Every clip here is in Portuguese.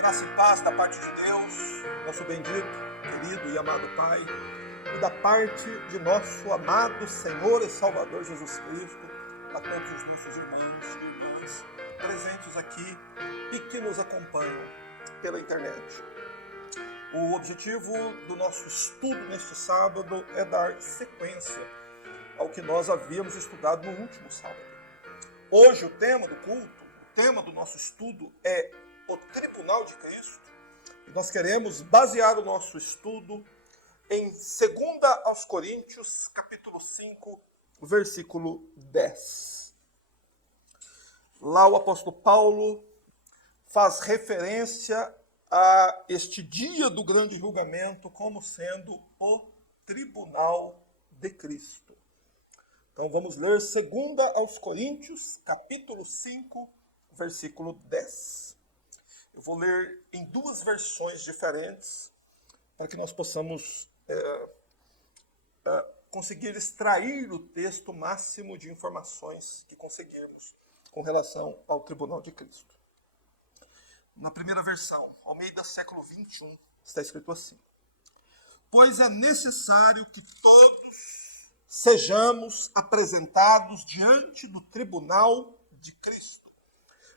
Graça e paz da parte de Deus, nosso bendito, querido e amado Pai, e da parte de nosso amado Senhor e Salvador Jesus Cristo, a todos os nossos irmãos e irmãs presentes aqui e que nos acompanham pela internet. O objetivo do nosso estudo neste sábado é dar sequência ao que nós havíamos estudado no último sábado. Hoje o tema do culto, o tema do nosso estudo é o Tribunal de Cristo. E nós queremos basear o nosso estudo em 2 aos Coríntios, capítulo 5, versículo 10. Lá o apóstolo Paulo faz referência a este dia do grande julgamento como sendo o Tribunal de Cristo. Então vamos ler 2 aos Coríntios, capítulo 5, versículo 10. Eu vou ler em duas versões diferentes para que nós possamos conseguir extrair o texto máximo de informações que conseguirmos com relação ao Tribunal de Cristo. Na primeira versão, Almeida século 21, está escrito assim: pois é necessário que todos sejamos apresentados diante do tribunal de Cristo,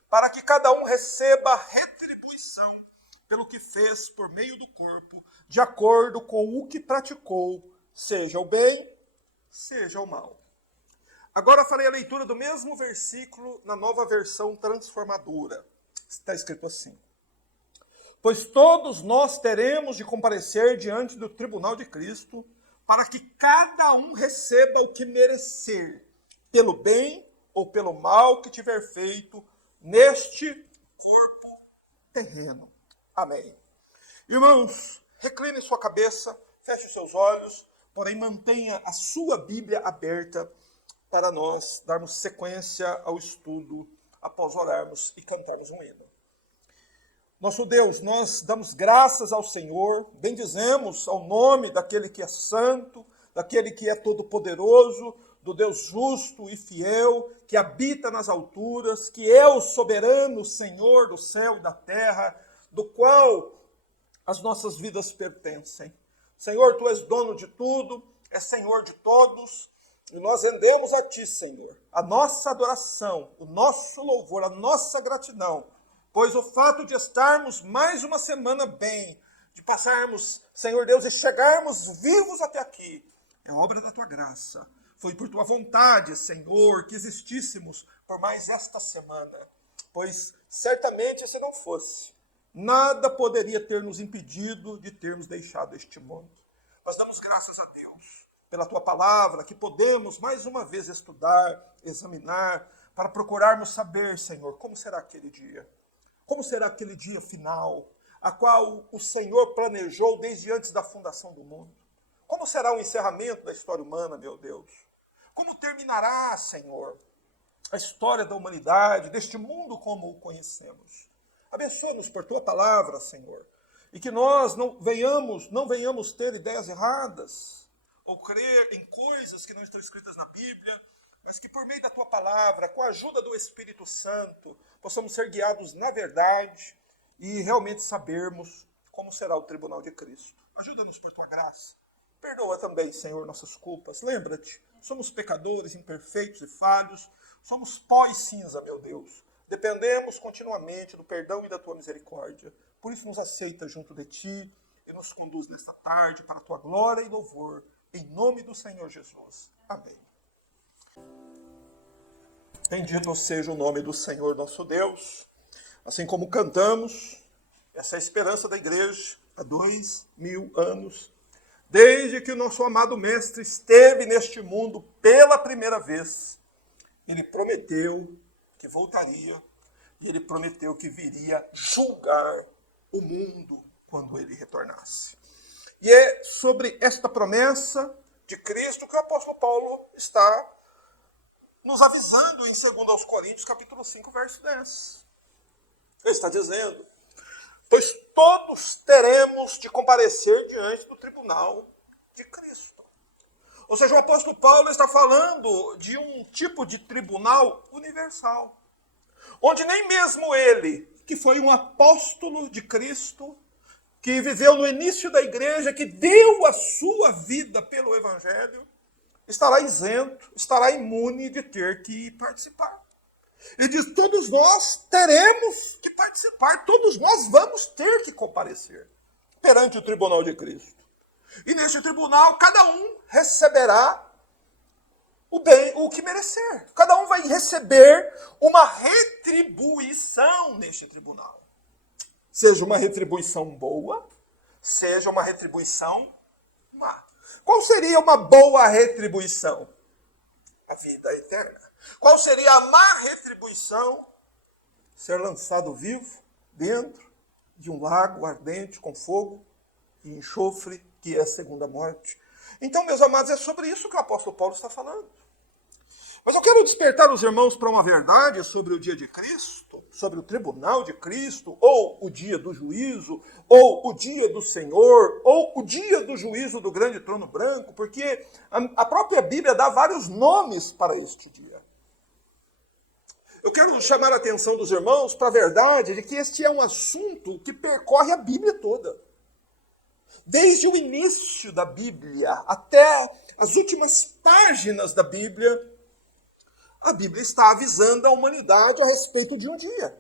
para que cada um receba retribuição pelo que fez por meio do corpo, de acordo com o que praticou, seja o bem, seja o mal. Agora farei a leitura do mesmo versículo na nova versão transformadora. Está escrito assim: pois todos nós teremos de comparecer diante do tribunal de Cristo, para que cada um receba o que merecer, pelo bem ou pelo mal que tiver feito neste corpo terreno. Amém. Irmãos, recline sua cabeça, feche os seus olhos, porém mantenha a sua Bíblia aberta para nós darmos sequência ao estudo após orarmos e cantarmos um hino. Nosso Deus, nós damos graças ao Senhor, bendizemos ao nome daquele que é santo, daquele que é todo-poderoso, do Deus justo e fiel, que habita nas alturas, que é o soberano Senhor do céu e da terra, do qual as nossas vidas pertencem. Senhor, Tu és dono de tudo, és Senhor de todos, e nós rendemos a Ti, Senhor, a nossa adoração, o nosso louvor, a nossa gratidão, pois o fato de estarmos mais uma semana bem, de passarmos, Senhor Deus, e chegarmos vivos até aqui, é obra da Tua graça. Foi por Tua vontade, Senhor, que existíssemos por mais esta semana, pois certamente se não fosse, nada poderia ter nos impedido de termos deixado este mundo. Nós damos graças a Deus pela Tua palavra, que podemos mais uma vez estudar, examinar, para procurarmos saber, Senhor, como será aquele dia. Como será aquele dia final, a qual o Senhor planejou desde antes da fundação do mundo? Como será o encerramento da história humana, meu Deus? Como terminará, Senhor, a história da humanidade, deste mundo como o conhecemos? Abençoa-nos por Tua palavra, Senhor, e que nós não venhamos ter ideias erradas, ou crer em coisas que não estão escritas na Bíblia, mas que por meio da Tua palavra, com a ajuda do Espírito Santo, possamos ser guiados na verdade e realmente sabermos como será o tribunal de Cristo. Ajuda-nos por Tua graça. Perdoa também, Senhor, nossas culpas. Lembra-te, somos pecadores, imperfeitos e falhos. Somos pó e cinza, meu Deus. Dependemos continuamente do perdão e da Tua misericórdia. Por isso nos aceita junto de Ti e nos conduz nesta tarde para a Tua glória e louvor. Em nome do Senhor Jesus. Amém. Bendito seja o nome do Senhor nosso Deus. Assim como cantamos, essa é a esperança da igreja há 2000 anos. Desde que o nosso amado Mestre esteve neste mundo pela primeira vez, Ele prometeu que voltaria e Ele prometeu que viria julgar o mundo quando Ele retornasse. E é sobre esta promessa de Cristo que o apóstolo Paulo está nos avisando em 2 aos Coríntios, capítulo 5, verso 10. Ele está dizendo: pois todos teremos de comparecer diante do tribunal de Cristo. Ou seja, o apóstolo Paulo está falando de um tipo de tribunal universal, onde nem mesmo ele, que foi um apóstolo de Cristo, que viveu no início da igreja, que deu a sua vida pelo Evangelho, estará isento, estará imune de ter que participar. Ele diz, todos nós teremos que participar, todos nós vamos ter que comparecer perante o tribunal de Cristo. E neste tribunal, cada um receberá o que merecer. Cada um vai receber uma retribuição neste tribunal. Seja uma retribuição boa, seja uma retribuição má. Qual seria uma boa retribuição? A vida eterna. Qual seria a má retribuição? Ser lançado vivo dentro de um lago ardente com fogo e enxofre, que é a segunda morte. Então, meus amados, é sobre isso que o apóstolo Paulo está falando. Mas eu quero despertar os irmãos para uma verdade sobre o dia de Cristo, sobre o tribunal de Cristo, ou o dia do juízo, ou o dia do Senhor, ou o dia do juízo do grande trono branco, porque a própria Bíblia dá vários nomes para este dia. Eu quero chamar a atenção dos irmãos para a verdade de que este é um assunto que percorre a Bíblia toda. Desde o início da Bíblia até as últimas páginas da Bíblia, a Bíblia está avisando a humanidade a respeito de um dia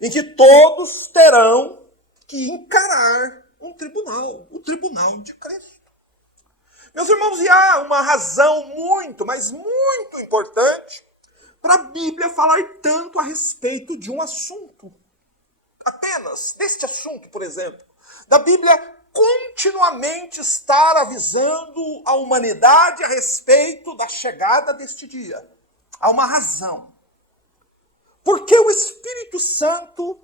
em que todos terão que encarar um tribunal, o tribunal de Cristo. Meus irmãos, e há uma razão muito, mas muito importante para a Bíblia falar tanto a respeito de um assunto. Apenas deste assunto, por exemplo, da Bíblia continuamente estar avisando a humanidade a respeito da chegada deste dia. Há uma razão. Porque o Espírito Santo,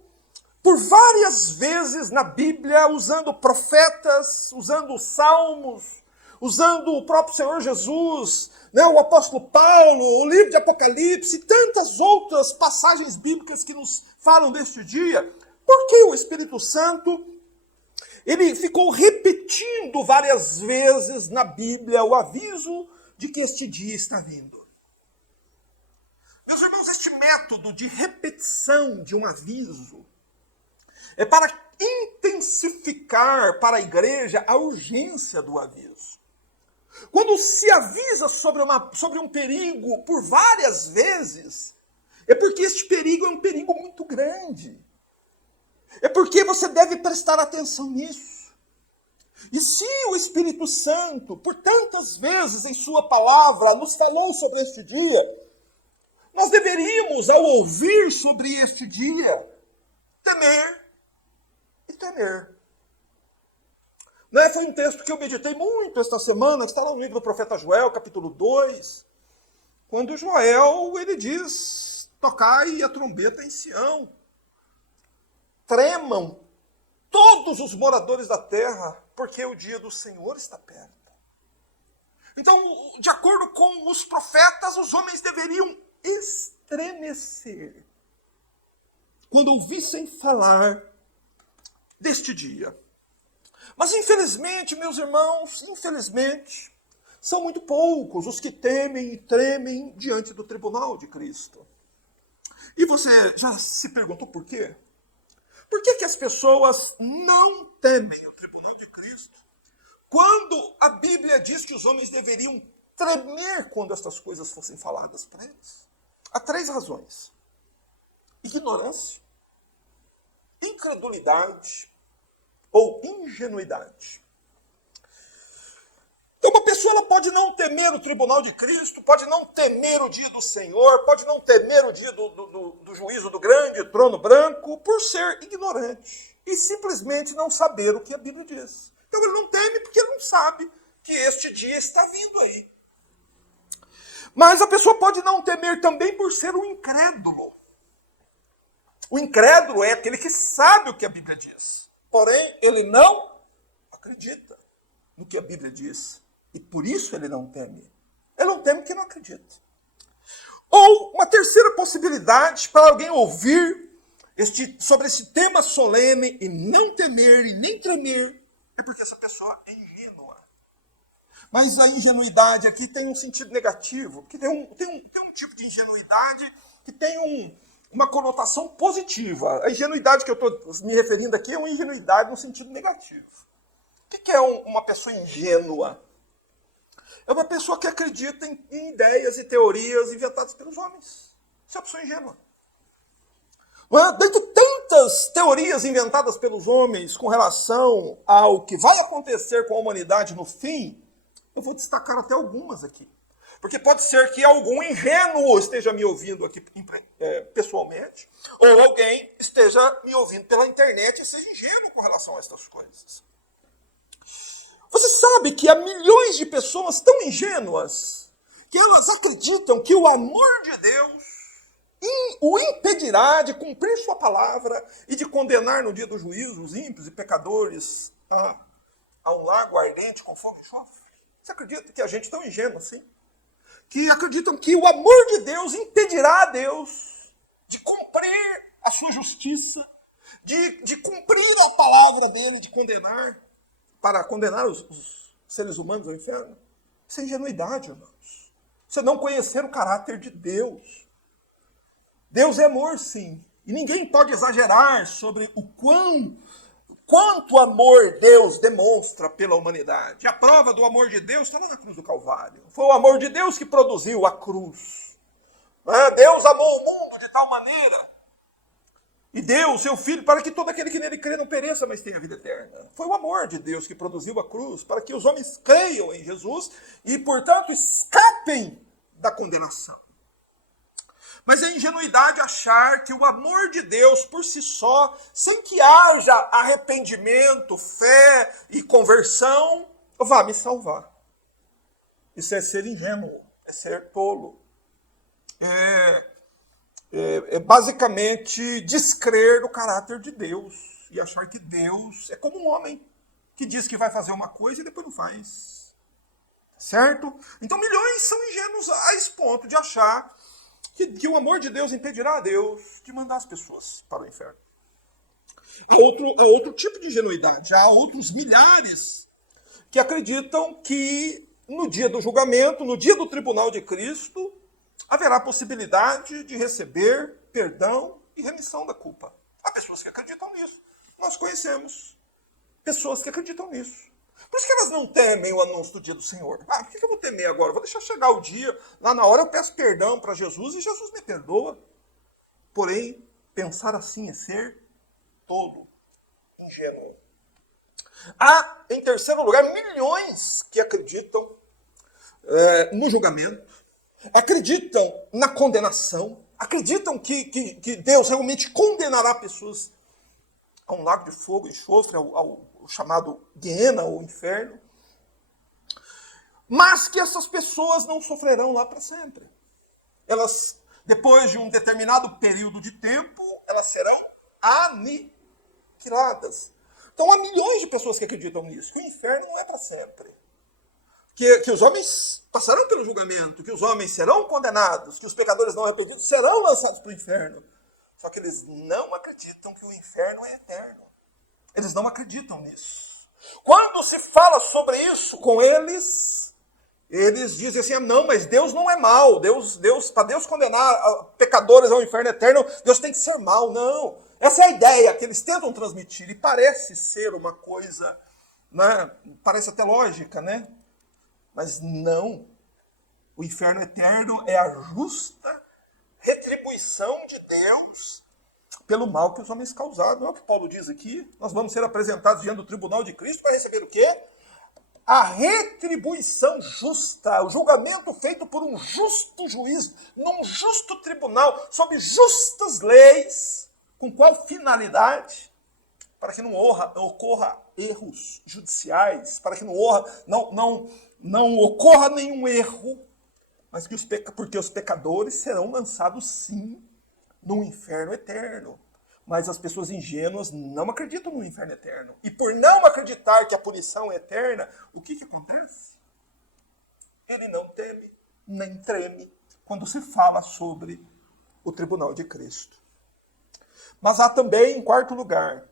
por várias vezes na Bíblia, usando profetas, usando salmos, usando o próprio Senhor Jesus, o apóstolo Paulo, o livro de Apocalipse, e tantas outras passagens bíblicas que nos falam deste dia, por que o Espírito Santo ele ficou repetindo várias vezes na Bíblia o aviso de que este dia está vindo? Meus irmãos, este método de repetição de um aviso é para intensificar para a igreja a urgência do aviso. Quando se avisa sobre um perigo por várias vezes, é porque este perigo é um perigo muito grande. É porque você deve prestar atenção nisso. E se o Espírito Santo, por tantas vezes em sua palavra, nos falou sobre este dia, nós deveríamos, ao ouvir sobre este dia, temer e temer. Foi um texto que eu meditei muito esta semana, que está lá no livro do profeta Joel, capítulo 2, quando Joel ele diz, tocai a trombeta em Sião, tremam todos os moradores da terra, porque o dia do Senhor está perto. Então, de acordo com os profetas, os homens deveriam estremecer quando ouvissem falar deste dia. Mas infelizmente, meus irmãos, são muito poucos os que temem e tremem diante do tribunal de Cristo. E você já se perguntou por quê? Por que as pessoas não temem o tribunal de Cristo quando a Bíblia diz que os homens deveriam tremer quando estas coisas fossem faladas para eles? Há 3 razões: ignorância, incredulidade ou ingenuidade. Então uma pessoa ela pode não temer o tribunal de Cristo, pode não temer o dia do Senhor, pode não temer o dia do juízo do grande trono branco, por ser ignorante e simplesmente não saber o que a Bíblia diz. Então ele não teme porque ele não sabe que este dia está vindo aí. Mas a pessoa pode não temer também por ser um incrédulo. O incrédulo é aquele que sabe o que a Bíblia diz, porém ele não acredita no que a Bíblia diz. E por isso ele não teme. Ele não teme porque não acredita. Ou uma terceira possibilidade para alguém ouvir sobre esse tema solene e não temer e nem tremer, é porque essa pessoa é ingênua. Mas a ingenuidade aqui tem um sentido negativo, porque tem um tipo de ingenuidade que tem uma conotação positiva. A ingenuidade que eu estou me referindo aqui é uma ingenuidade no sentido negativo. O que é uma pessoa ingênua? É uma pessoa que acredita em ideias e teorias inventadas pelos homens. Isso é uma pessoa ingênua. Dentro de tantas teorias inventadas pelos homens com relação ao que vai acontecer com a humanidade no fim, eu vou destacar até algumas aqui. Porque pode ser que algum ingênuo esteja me ouvindo aqui pessoalmente, ou alguém esteja me ouvindo pela internet e seja ingênuo com relação a essas coisas. Você sabe que há milhões de pessoas tão ingênuas que elas acreditam que o amor de Deus o impedirá de cumprir sua palavra e de condenar no dia do juízo os ímpios e pecadores a um lago ardente com fogo e enxofre. Você acredita que a gente é tão ingênua assim? Que acreditam que o amor de Deus impedirá a Deus de cumprir a sua justiça, de cumprir a palavra dele, de condenar, para condenar os seres humanos ao inferno? Isso é ingenuidade, irmãos. Você não conhecer o caráter de Deus. Deus é amor, sim. E ninguém pode exagerar sobre quanto amor Deus demonstra pela humanidade. A prova do amor de Deus está lá na cruz do Calvário. Foi o amor de Deus que produziu a cruz. Deus amou o mundo de tal maneira e deu o seu Filho para que todo aquele que nele crê não pereça, mas tenha vida eterna. Foi o amor de Deus que produziu a cruz para que os homens creiam em Jesus e, portanto, escapem da condenação. Mas é ingenuidade achar que o amor de Deus por si só, sem que haja arrependimento, fé e conversão, vai me salvar. Isso é ser ingênuo, é ser tolo. É basicamente descrer do caráter de Deus e achar que Deus é como um homem que diz que vai fazer uma coisa e depois não faz. Certo? Então milhões são ingênuos a esse ponto de achar que o amor de Deus impedirá a Deus de mandar as pessoas para o inferno. Há outro tipo de ingenuidade. Há outros milhares que acreditam que no dia do julgamento, no dia do tribunal de Cristo, haverá possibilidade de receber perdão e remissão da culpa. Há pessoas que acreditam nisso. Nós conhecemos pessoas que acreditam nisso. Por isso que elas não temem o anúncio do dia do Senhor. Por que eu vou temer agora? Vou deixar chegar o dia, lá na hora eu peço perdão para Jesus e Jesus me perdoa. Porém, pensar assim é ser tolo, ingênuo. Há, em terceiro lugar, milhões que acreditam no julgamento, acreditam na condenação, acreditam que Deus realmente condenará pessoas a um lago de fogo e enxofre, ao chamado Guiena, ou inferno, mas que essas pessoas não sofrerão lá para sempre. Elas, depois de um determinado período de tempo, elas serão aniquiladas. Então há milhões de pessoas que acreditam nisso, que o inferno não é para sempre. Que os homens passarão pelo julgamento, que os homens serão condenados, que os pecadores não arrependidos serão lançados para o inferno. Só que eles não acreditam que o inferno é eterno. Eles não acreditam nisso. Quando se fala sobre isso com eles, eles dizem assim, não, mas Deus não é mau. Para Deus condenar pecadores ao inferno eterno, Deus tem que ser mau. Não. Essa é a ideia que eles tentam transmitir. E parece ser uma coisa, né, parece até lógica, né? Mas não. O inferno eterno é a justa retribuição de Deus pelo mal que os homens causaram. Não é o que Paulo diz aqui. Nós vamos ser apresentados diante do tribunal de Cristo para receber o quê? A retribuição justa, o julgamento feito por um justo juiz, num justo tribunal, sob justas leis. Com qual finalidade? Para que não ocorra erros judiciais, para que não ocorra nenhum erro, mas porque os pecadores serão lançados sim no inferno eterno. Mas as pessoas ingênuas não acreditam no inferno eterno. E por não acreditar que a punição é eterna, o que acontece? Ele não teme, nem treme, quando se fala sobre o tribunal de Cristo. Mas há também, em quarto lugar,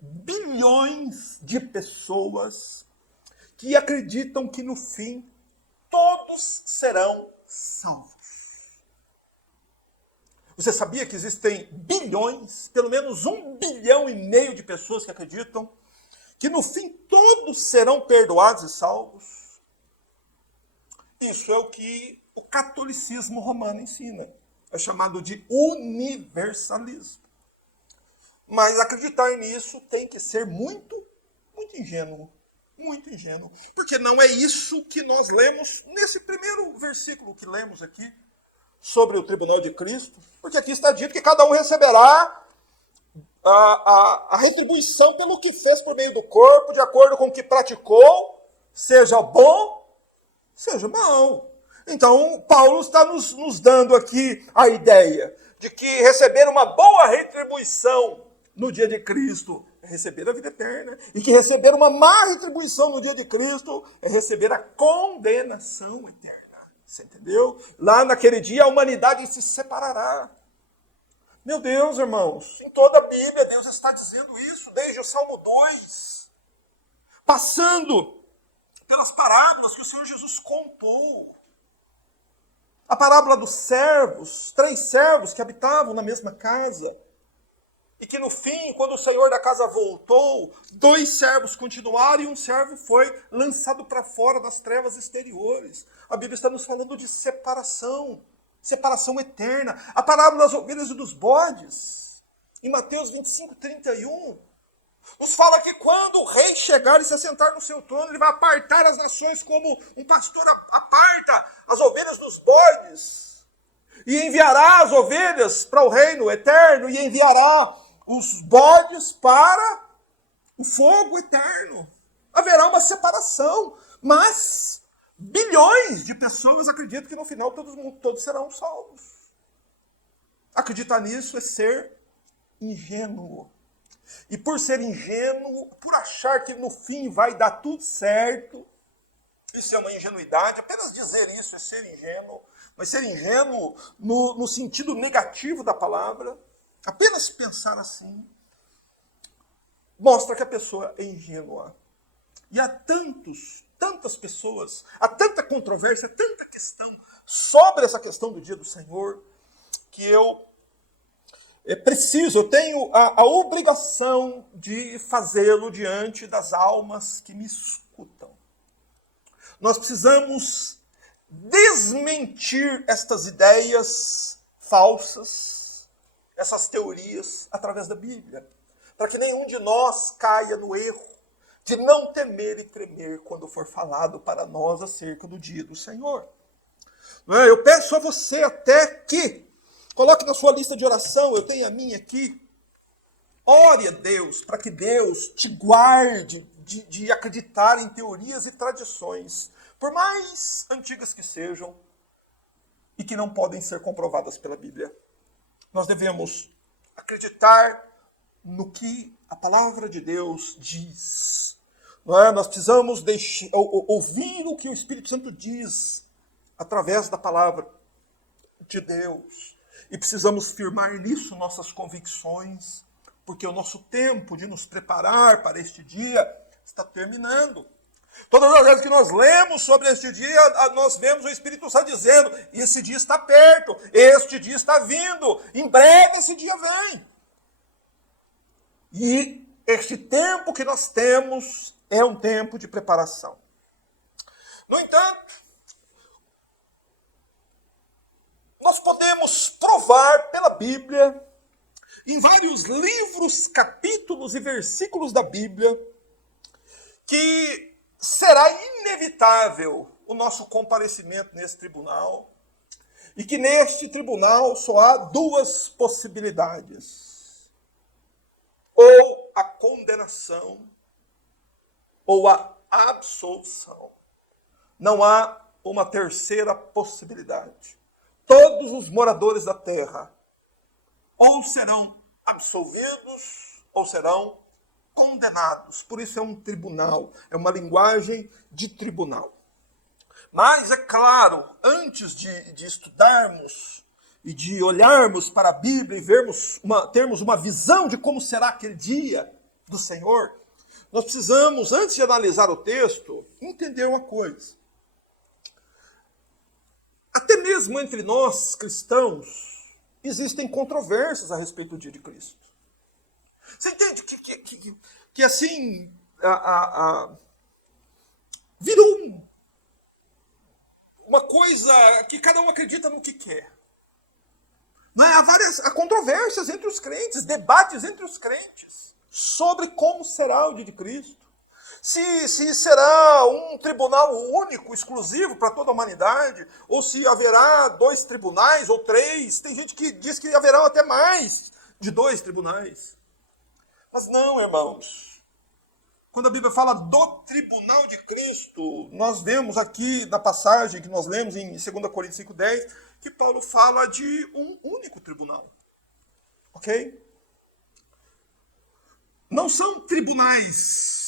bilhões de pessoas que acreditam que no fim todos serão salvos. Você sabia que existem bilhões, pelo menos 1,5 bilhão de pessoas que acreditam que no fim todos serão perdoados e salvos? Isso é o que o catolicismo romano ensina. É chamado de universalismo. Mas acreditar nisso tem que ser muito ingênuo. Muito ingênuo. Porque não é isso que nós lemos nesse primeiro versículo que lemos aqui sobre o tribunal de Cristo. Porque aqui está dito que cada um receberá a retribuição pelo que fez por meio do corpo, de acordo com o que praticou, seja bom, seja mal. Então, Paulo está nos dando aqui a ideia de que receber uma boa retribuição no dia de Cristo é receber a vida eterna, e que receber uma má retribuição no dia de Cristo é receber a condenação eterna. Você entendeu? Lá naquele dia a humanidade se separará. Meu Deus, irmãos, em toda a Bíblia Deus está dizendo isso, desde o Salmo 2, passando pelas parábolas que o Senhor Jesus contou. A parábola dos servos, 3 servos que habitavam na mesma casa, e que no fim, quando o senhor da casa voltou, 2 servos continuaram e um servo foi lançado para fora das trevas exteriores. A Bíblia está nos falando de separação eterna. A parábola das ovelhas e dos bodes, em Mateus 25, 31, nos fala que quando o rei chegar e se assentar no seu trono, ele vai apartar as nações como um pastor aparta as ovelhas dos bodes, e enviará as ovelhas para o reino eterno, e enviará os bodes para o fogo eterno. Haverá uma separação, mas bilhões de pessoas acreditam que no final todos serão salvos. Acreditar nisso é ser ingênuo. E por ser ingênuo, por achar que no fim vai dar tudo certo, isso é uma ingenuidade. Apenas dizer isso é ser ingênuo, mas ser ingênuo no sentido negativo da palavra. Apenas pensar assim mostra que a pessoa é ingênua. E há tantas pessoas, há tanta controvérsia, tanta questão sobre essa questão do dia do Senhor, que eu tenho a obrigação de fazê-lo diante das almas que me escutam. Nós precisamos desmentir estas ideias falsas, essas teorias, através da Bíblia, para que nenhum de nós caia no erro de não temer e tremer quando for falado para nós acerca do dia do Senhor. Eu peço a você até que coloque na sua lista de oração, eu tenho a minha aqui, ore a Deus, para que Deus te guarde de acreditar em teorias e tradições, por mais antigas que sejam, e que não podem ser comprovadas pela Bíblia. Nós devemos acreditar no que a palavra de Deus diz. Nós precisamos ouvir o que o Espírito Santo diz através da palavra de Deus. E precisamos firmar nisso nossas convicções, porque o nosso tempo de nos preparar para este dia está terminando. Todas as vezes que nós lemos sobre este dia, nós vemos o Espírito Santo dizendo, esse dia está perto, este dia está vindo, em breve esse dia vem. E este tempo que nós temos é um tempo de preparação. No entanto, nós podemos provar pela Bíblia, em vários livros, capítulos e versículos da Bíblia, que será inevitável o nosso comparecimento nesse tribunal, e que neste tribunal só há 2 possibilidades: ou a condenação, ou a absolução. Não há uma terceira possibilidade. Todos os moradores da terra ou serão absolvidos ou serão condenados. Por isso é um tribunal, é uma linguagem de tribunal. Mas, é claro, antes de estudarmos e de olharmos para a Bíblia e termos uma visão de como será aquele dia do Senhor, nós precisamos, antes de analisar o texto, entender uma coisa. Até mesmo entre nós, cristãos, existem controvérsias a respeito do dia de Cristo. Você entende que assim, virou uma coisa que cada um acredita no que quer. Não é? Há controvérsias entre os crentes, debates entre os crentes sobre como será o dia de Cristo. Se será um tribunal único, exclusivo para toda a humanidade, ou se haverá 2 tribunais ou 3. Tem gente que diz que haverá até mais de 2 tribunais. Mas não, irmãos. Quando a Bíblia fala do tribunal de Cristo, nós vemos aqui na passagem que nós lemos em 2 Coríntios 5,10, que Paulo fala de um único tribunal. Ok? Não são tribunais.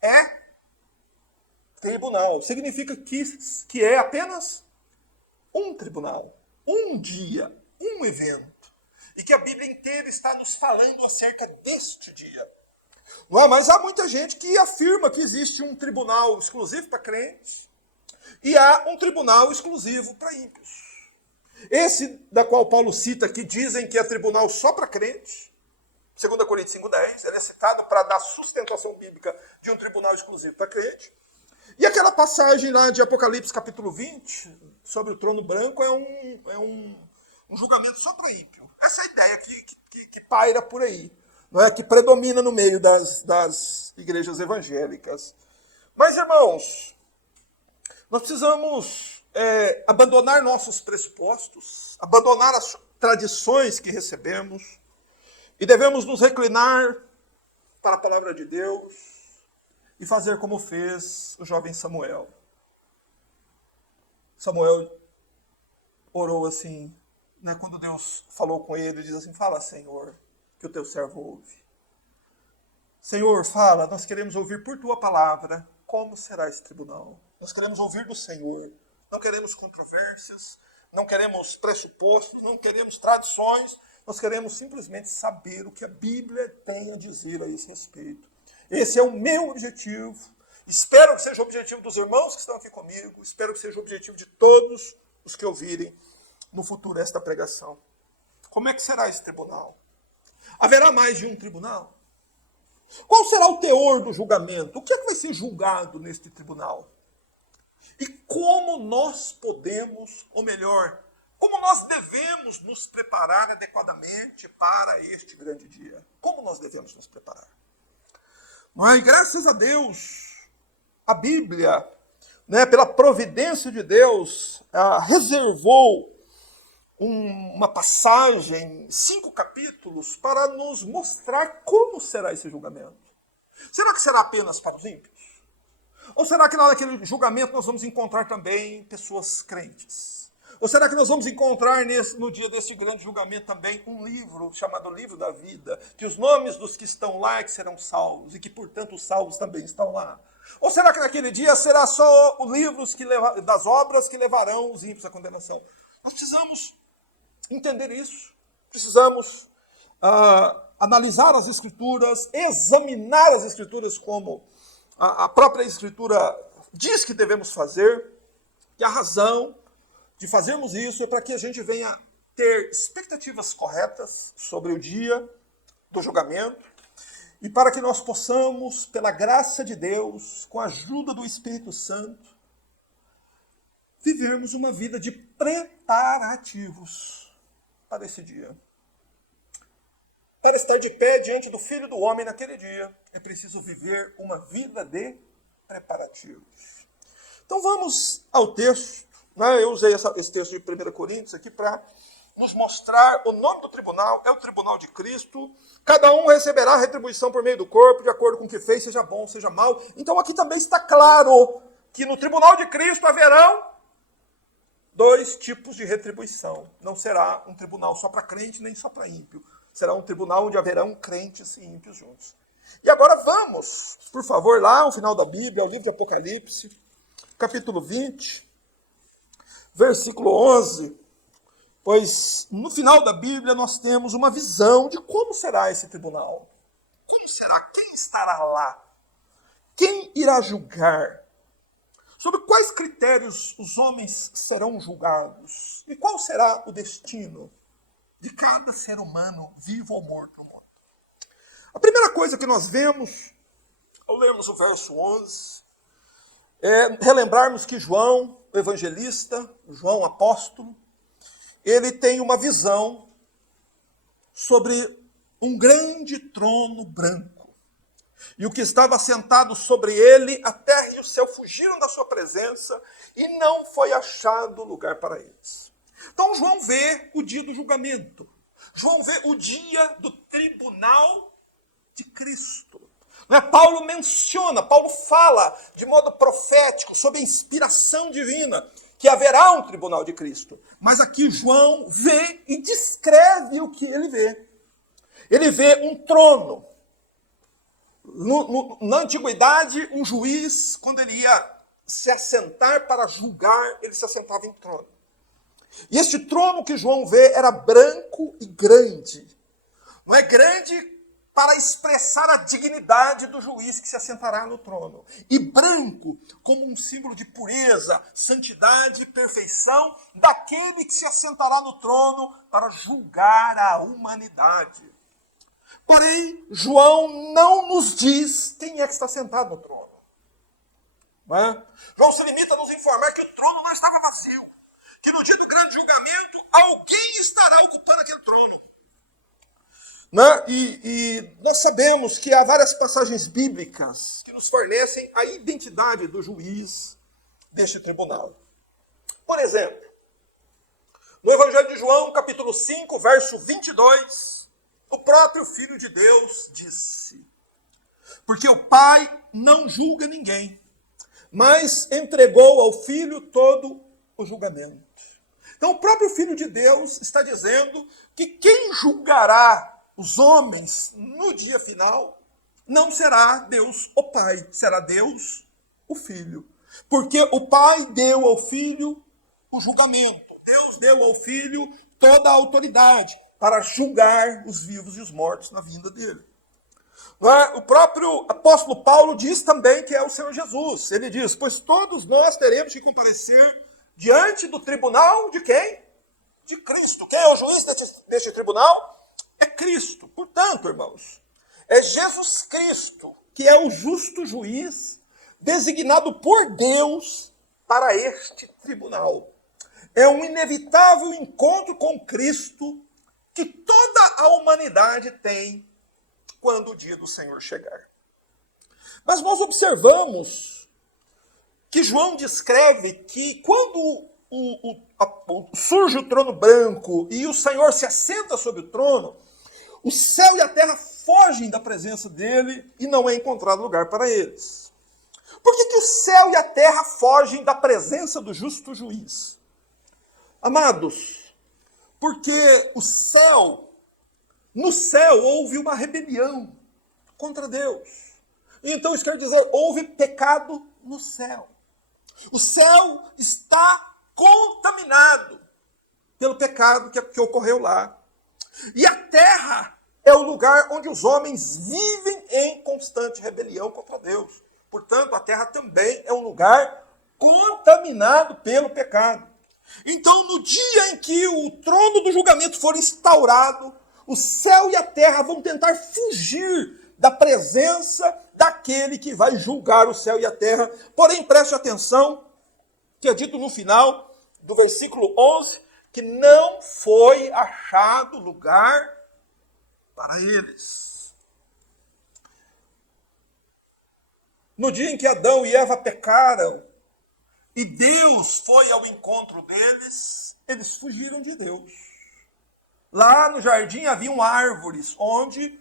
É tribunal. Significa que é apenas um tribunal, um dia, um evento. E que a Bíblia inteira está nos falando acerca deste dia. Não é? Mas há muita gente que afirma que existe um tribunal exclusivo para crentes e há um tribunal exclusivo para ímpios. Esse da qual Paulo cita, que dizem que é tribunal só para crentes, 2 Coríntios 5,10, ele é citado para dar sustentação bíblica de um tribunal exclusivo para crente. E aquela passagem lá de Apocalipse capítulo 20, sobre o trono branco, é um julgamento só para ímpio. Essa é a ideia que paira por aí, não é? Que predomina no meio das igrejas evangélicas. Mas, irmãos, nós precisamos abandonar nossos pressupostos, abandonar as tradições que recebemos, e devemos nos reclinar para a palavra de Deus e fazer como fez o jovem Samuel. Samuel orou assim, né, quando Deus falou com ele, diz assim: fala, Senhor, que o teu servo ouve. Senhor, fala, nós queremos ouvir por tua palavra como será esse tribunal. Nós queremos ouvir do Senhor. Não queremos controvérsias, não queremos pressupostos, não queremos tradições. Nós queremos simplesmente saber o que a Bíblia tem a dizer a esse respeito. Esse é o meu objetivo. Espero que seja o objetivo dos irmãos que estão aqui comigo. Espero que seja o objetivo de todos os que ouvirem no futuro esta pregação. Como é que será esse tribunal? Haverá mais de um tribunal? Qual será o teor do julgamento? O que é que vai ser julgado neste tribunal? E como nós podemos, ou melhor, como nós devemos nos preparar adequadamente para este grande dia? Como nós devemos nos preparar? Mas, graças a Deus, a Bíblia, né, pela providência de Deus, reservou uma passagem, 5 capítulos, para nos mostrar como será esse julgamento. Será que será apenas para os ímpios? Ou será que naquele julgamento nós vamos encontrar também pessoas crentes? Ou será que nós vamos encontrar no dia deste grande julgamento também um livro chamado Livro da Vida, que os nomes dos que estão lá é que serão salvos, e que, portanto, os salvos também estão lá? Ou será que naquele dia será só os livros das obras que levarão os ímpios à condenação? Nós precisamos entender isso. Precisamos analisar as Escrituras, examinar as Escrituras como a própria Escritura diz que devemos fazer, e a razão de fazermos isso é para que a gente venha ter expectativas corretas sobre o dia do julgamento e para que nós possamos, pela graça de Deus, com a ajuda do Espírito Santo, vivermos uma vida de preparativos para esse dia. Para estar de pé diante do Filho do Homem naquele dia, é preciso viver uma vida de preparativos. Então vamos ao texto. Eu usei esse texto de 1 Coríntios aqui para nos mostrar o nome do tribunal, é o tribunal de Cristo. Cada um receberá retribuição por meio do corpo, de acordo com o que fez, seja bom, seja mal. Então aqui também está claro que no tribunal de Cristo haverão 2 tipos de retribuição. Não será um tribunal só para crente, nem só para ímpio. Será um tribunal onde haverão crentes e ímpios juntos. E agora vamos, por favor, lá ao final da Bíblia, ao livro de Apocalipse, capítulo 20, versículo 11, pois no final da Bíblia nós temos uma visão de como será esse tribunal. Como será? Quem estará lá? Quem irá julgar? Sobre quais critérios os homens serão julgados? E qual será o destino de cada ser humano, vivo ou morto no mundo. A primeira coisa que nós vemos, ao lermos o verso 11, é relembrarmos que João, o evangelista, João apóstolo, ele tem uma visão sobre um grande trono branco. E o que estava sentado sobre ele, a terra e o céu fugiram da sua presença e não foi achado lugar para eles. Então João vê o dia do julgamento. João vê o dia do tribunal de Cristo. Paulo menciona, Paulo fala de modo profético sobre a inspiração divina, que haverá um tribunal de Cristo. Mas aqui João vê e descreve o que ele vê. Ele vê um trono. Na antiguidade, um juiz, quando ele ia se assentar para julgar, ele se assentava em trono. E este trono que João vê era branco e grande. Não é grande para expressar a dignidade do juiz que se assentará no trono. E branco como um símbolo de pureza, santidade e perfeição daquele que se assentará no trono para julgar a humanidade. Porém, João não nos diz quem é que está sentado no trono. Não é? João se limita a nos informar que o trono não estava vazio. Que no dia do grande julgamento, alguém estará ocupando aquele trono. Né? E nós sabemos que há várias passagens bíblicas que nos fornecem a identidade do juiz deste tribunal. Por exemplo, no Evangelho de João, capítulo 5, verso 22, o próprio Filho de Deus disse: porque o Pai não julga ninguém, mas entregou ao Filho todo o julgamento. Então o próprio Filho de Deus está dizendo que quem julgará os homens no dia final não será Deus o Pai, será Deus o Filho. Porque o Pai deu ao Filho o julgamento. Deus deu ao Filho toda a autoridade para julgar os vivos e os mortos na vinda dele. O próprio apóstolo Paulo diz também que é o Senhor Jesus. Ele diz: pois todos nós teremos que comparecer diante do tribunal de quem? De Cristo. Quem é o juiz deste tribunal? É Cristo. Portanto, irmãos, é Jesus Cristo que é o justo juiz designado por Deus para este tribunal. É um inevitável encontro com Cristo que toda a humanidade tem quando o dia do Senhor chegar. Mas nós observamos que João descreve que quando surge o trono branco e o Senhor se assenta sobre o trono, o céu e a terra fogem da presença dele e não é encontrado lugar para eles. Por que o céu e a terra fogem da presença do justo juiz? Amados, porque no céu houve uma rebelião contra Deus. Então isso quer dizer, houve pecado no céu. O céu está contaminado pelo pecado que ocorreu lá. E a terra é o lugar onde os homens vivem em constante rebelião contra Deus. Portanto, a terra também é um lugar contaminado pelo pecado. Então, no dia em que o trono do julgamento for instaurado, o céu e a terra vão tentar fugir da presença daquele que vai julgar o céu e a terra. Porém, preste atenção, que é dito no final do versículo 11, que não foi achado lugar para eles. No dia em que Adão e Eva pecaram, e Deus foi ao encontro deles, eles fugiram de Deus. Lá no jardim haviam árvores onde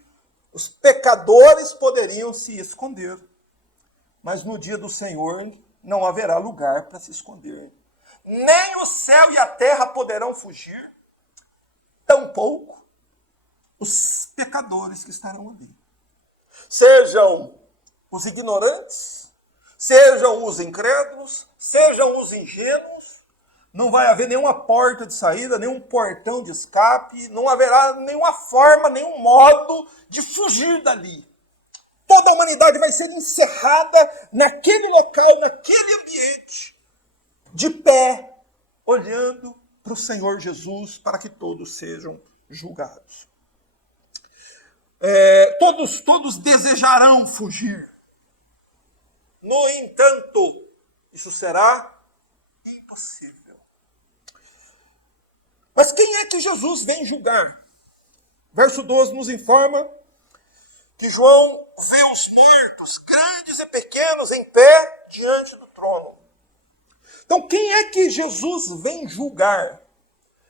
os pecadores poderiam se esconder. Mas no dia do Senhor não haverá lugar para se esconder. Nem o céu e a terra poderão fugir, tampouco os pecadores que estarão ali. Sejam os ignorantes, sejam os incrédulos, sejam os ingênuos, não vai haver nenhuma porta de saída, nenhum portão de escape, não haverá nenhuma forma, nenhum modo de fugir dali. Toda a humanidade vai ser encerrada naquele local, naquele ambiente, de pé, olhando para o Senhor Jesus, para que todos sejam julgados. Todos desejarão fugir. No entanto, isso será impossível. Mas quem é que Jesus vem julgar? Verso 12 nos informa que João vê os mortos, grandes e pequenos, em pé diante do trono. Então, quem é que Jesus vem julgar?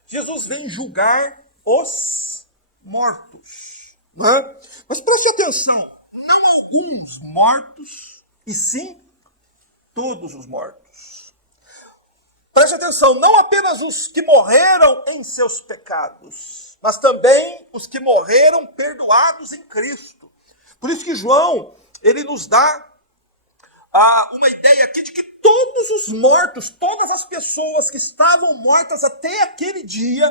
Jesus vem julgar os mortos. Não é? Mas preste atenção, não alguns mortos, e sim todos os mortos. Preste atenção, não apenas os que morreram em seus pecados, mas também os que morreram perdoados em Cristo. Por isso que João, ele nos dá uma ideia aqui de que todos os mortos, todas as pessoas que estavam mortas até aquele dia,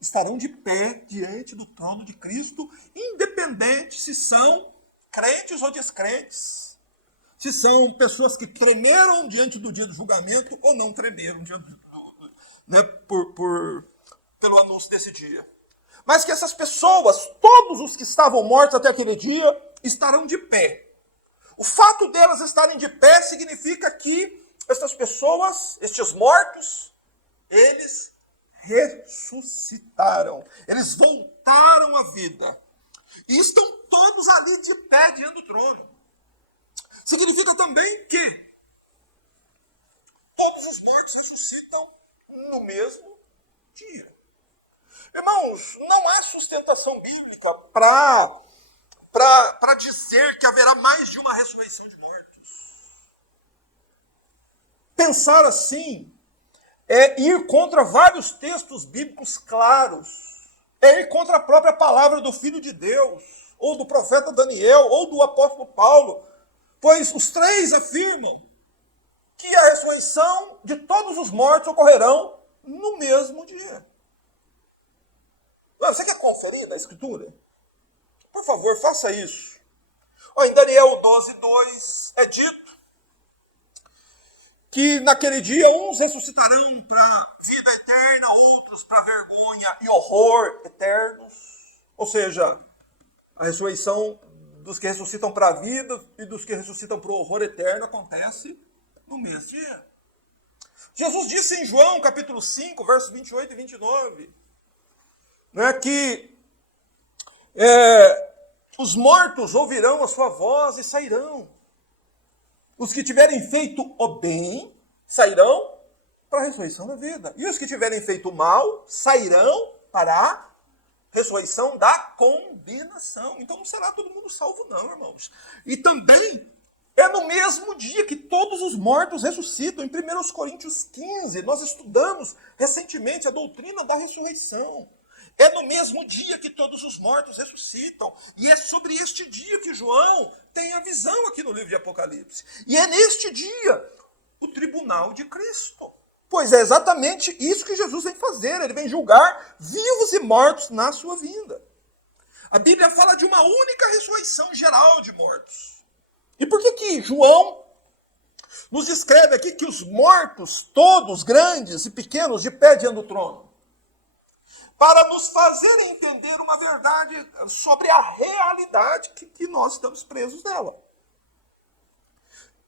estarão de pé diante do trono de Cristo, independente se são crentes ou descrentes. Se são pessoas que tremeram diante do dia do julgamento ou não tremeram diante pelo anúncio desse dia. Mas que essas pessoas, todos os que estavam mortos até aquele dia, estarão de pé. O fato delas estarem de pé significa que essas pessoas, estes mortos, eles ressuscitaram. Eles voltaram à vida. E estão todos ali de pé diante do trono. Significa também que todos os mortos ressuscitam no mesmo dia. Irmãos, não há sustentação bíblica para dizer que haverá mais de uma ressurreição de mortos. Pensar assim é ir contra vários textos bíblicos claros. É ir contra a própria palavra do Filho de Deus, ou do profeta Daniel, ou do apóstolo Paulo. Pois os três afirmam que a ressurreição de todos os mortos ocorrerão no mesmo dia. Você quer conferir na Escritura? Por favor, faça isso. Em Daniel 12:2 é dito que naquele dia uns ressuscitarão para vida eterna, outros para vergonha e horror eternos. Ou seja, a ressurreição dos que ressuscitam para a vida e dos que ressuscitam para o horror eterno acontece no mesmo dia. Jesus disse em João, capítulo 5, versos 28 e 29, que os mortos ouvirão a sua voz e sairão. Os que tiverem feito o bem sairão para a ressurreição da vida. E os que tiverem feito o mal sairão para a ressurreição da condenação. Então não será todo mundo salvo não, irmãos. E também é no mesmo dia que todos os mortos ressuscitam. Em 1 Coríntios 15, nós estudamos recentemente a doutrina da ressurreição. É no mesmo dia que todos os mortos ressuscitam. E é sobre este dia que João tem a visão aqui no livro de Apocalipse. E é neste dia o tribunal de Cristo. Pois é exatamente isso que Jesus vem fazer. Ele vem julgar vivos e mortos na sua vinda. A Bíblia fala de uma única ressurreição geral de mortos. E por que João nos descreve aqui que os mortos, todos, grandes e pequenos, de pé diante do trono? Para nos fazer entender uma verdade sobre a realidade que nós estamos presos nela.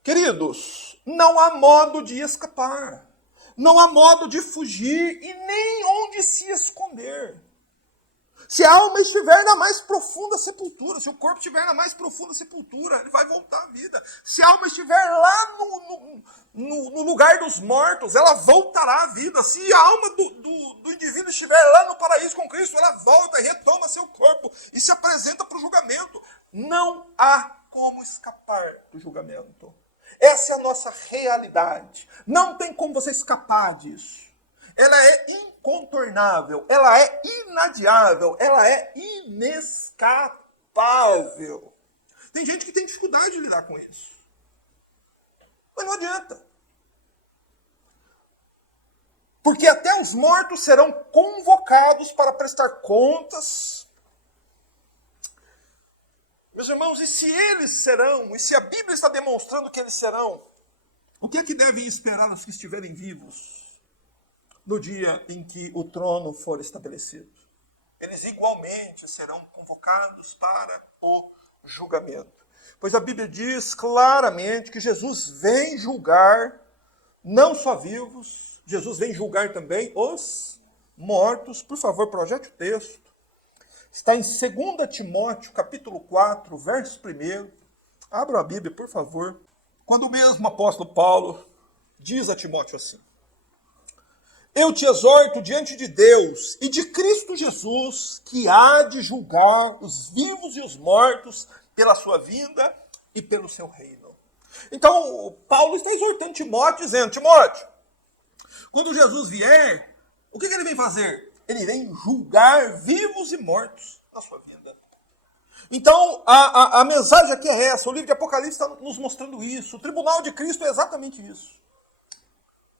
Queridos, não há modo de escapar. Não há modo de fugir e nem onde se esconder. Se a alma estiver na mais profunda sepultura, se o corpo estiver na mais profunda sepultura, ele vai voltar à vida. Se a alma estiver lá no lugar dos mortos, ela voltará à vida. Se a alma do indivíduo estiver lá no paraíso com Cristo, ela volta e retoma seu corpo e se apresenta para o julgamento. Não há como escapar do julgamento. Essa é a nossa realidade. Não tem como você escapar disso. Ela é incontornável, ela é inadiável, ela é inescapável. Tem gente que tem dificuldade de lidar com isso. Mas não adianta. Porque até os mortos serão convocados para prestar contas. Meus irmãos, e se eles serão, e se a Bíblia está demonstrando que eles serão, o que é que devem esperar os que estiverem vivos no dia em que o trono for estabelecido? eles igualmente serão convocados para o julgamento. Pois a Bíblia diz claramente que Jesus vem julgar não só vivos, Jesus vem julgar também os mortos. Por favor, projete o texto. Está em 2 Timóteo, capítulo 4, verso 1. Abra a Bíblia, por favor. Quando o mesmo apóstolo Paulo diz a Timóteo assim: eu te exorto diante de Deus e de Cristo Jesus, que há de julgar os vivos e os mortos pela sua vinda e pelo seu reino. Então, Paulo está exortando Timóteo, dizendo: Timóteo, quando Jesus vier, o que ele vem fazer? Ele vem julgar vivos e mortos na sua vinda. Então, a mensagem aqui é essa. O livro de Apocalipse está nos mostrando isso. O tribunal de Cristo é exatamente isso.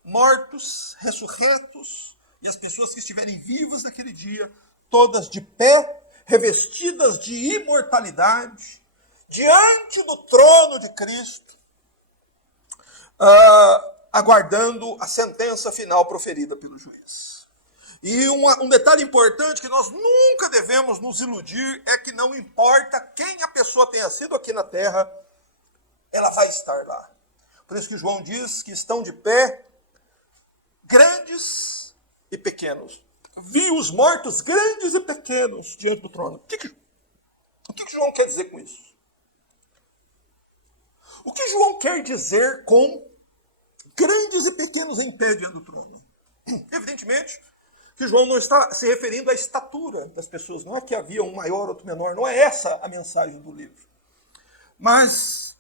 Mortos, ressurretos, e as pessoas que estiverem vivas naquele dia, todas de pé, revestidas de imortalidade, diante do trono de Cristo, aguardando a sentença final proferida pelo juiz. E um detalhe importante que nós nunca devemos nos iludir é que não importa quem a pessoa tenha sido aqui na terra, ela vai estar lá. Por isso que João diz que estão de pé grandes e pequenos. Vi os mortos grandes e pequenos diante do trono. O que João quer dizer com isso? O que João quer dizer com grandes e pequenos em pé diante do trono? Evidentemente que João não está se referindo à estatura das pessoas. Não é que havia um maior, outro menor. Não é essa a mensagem do livro. Mas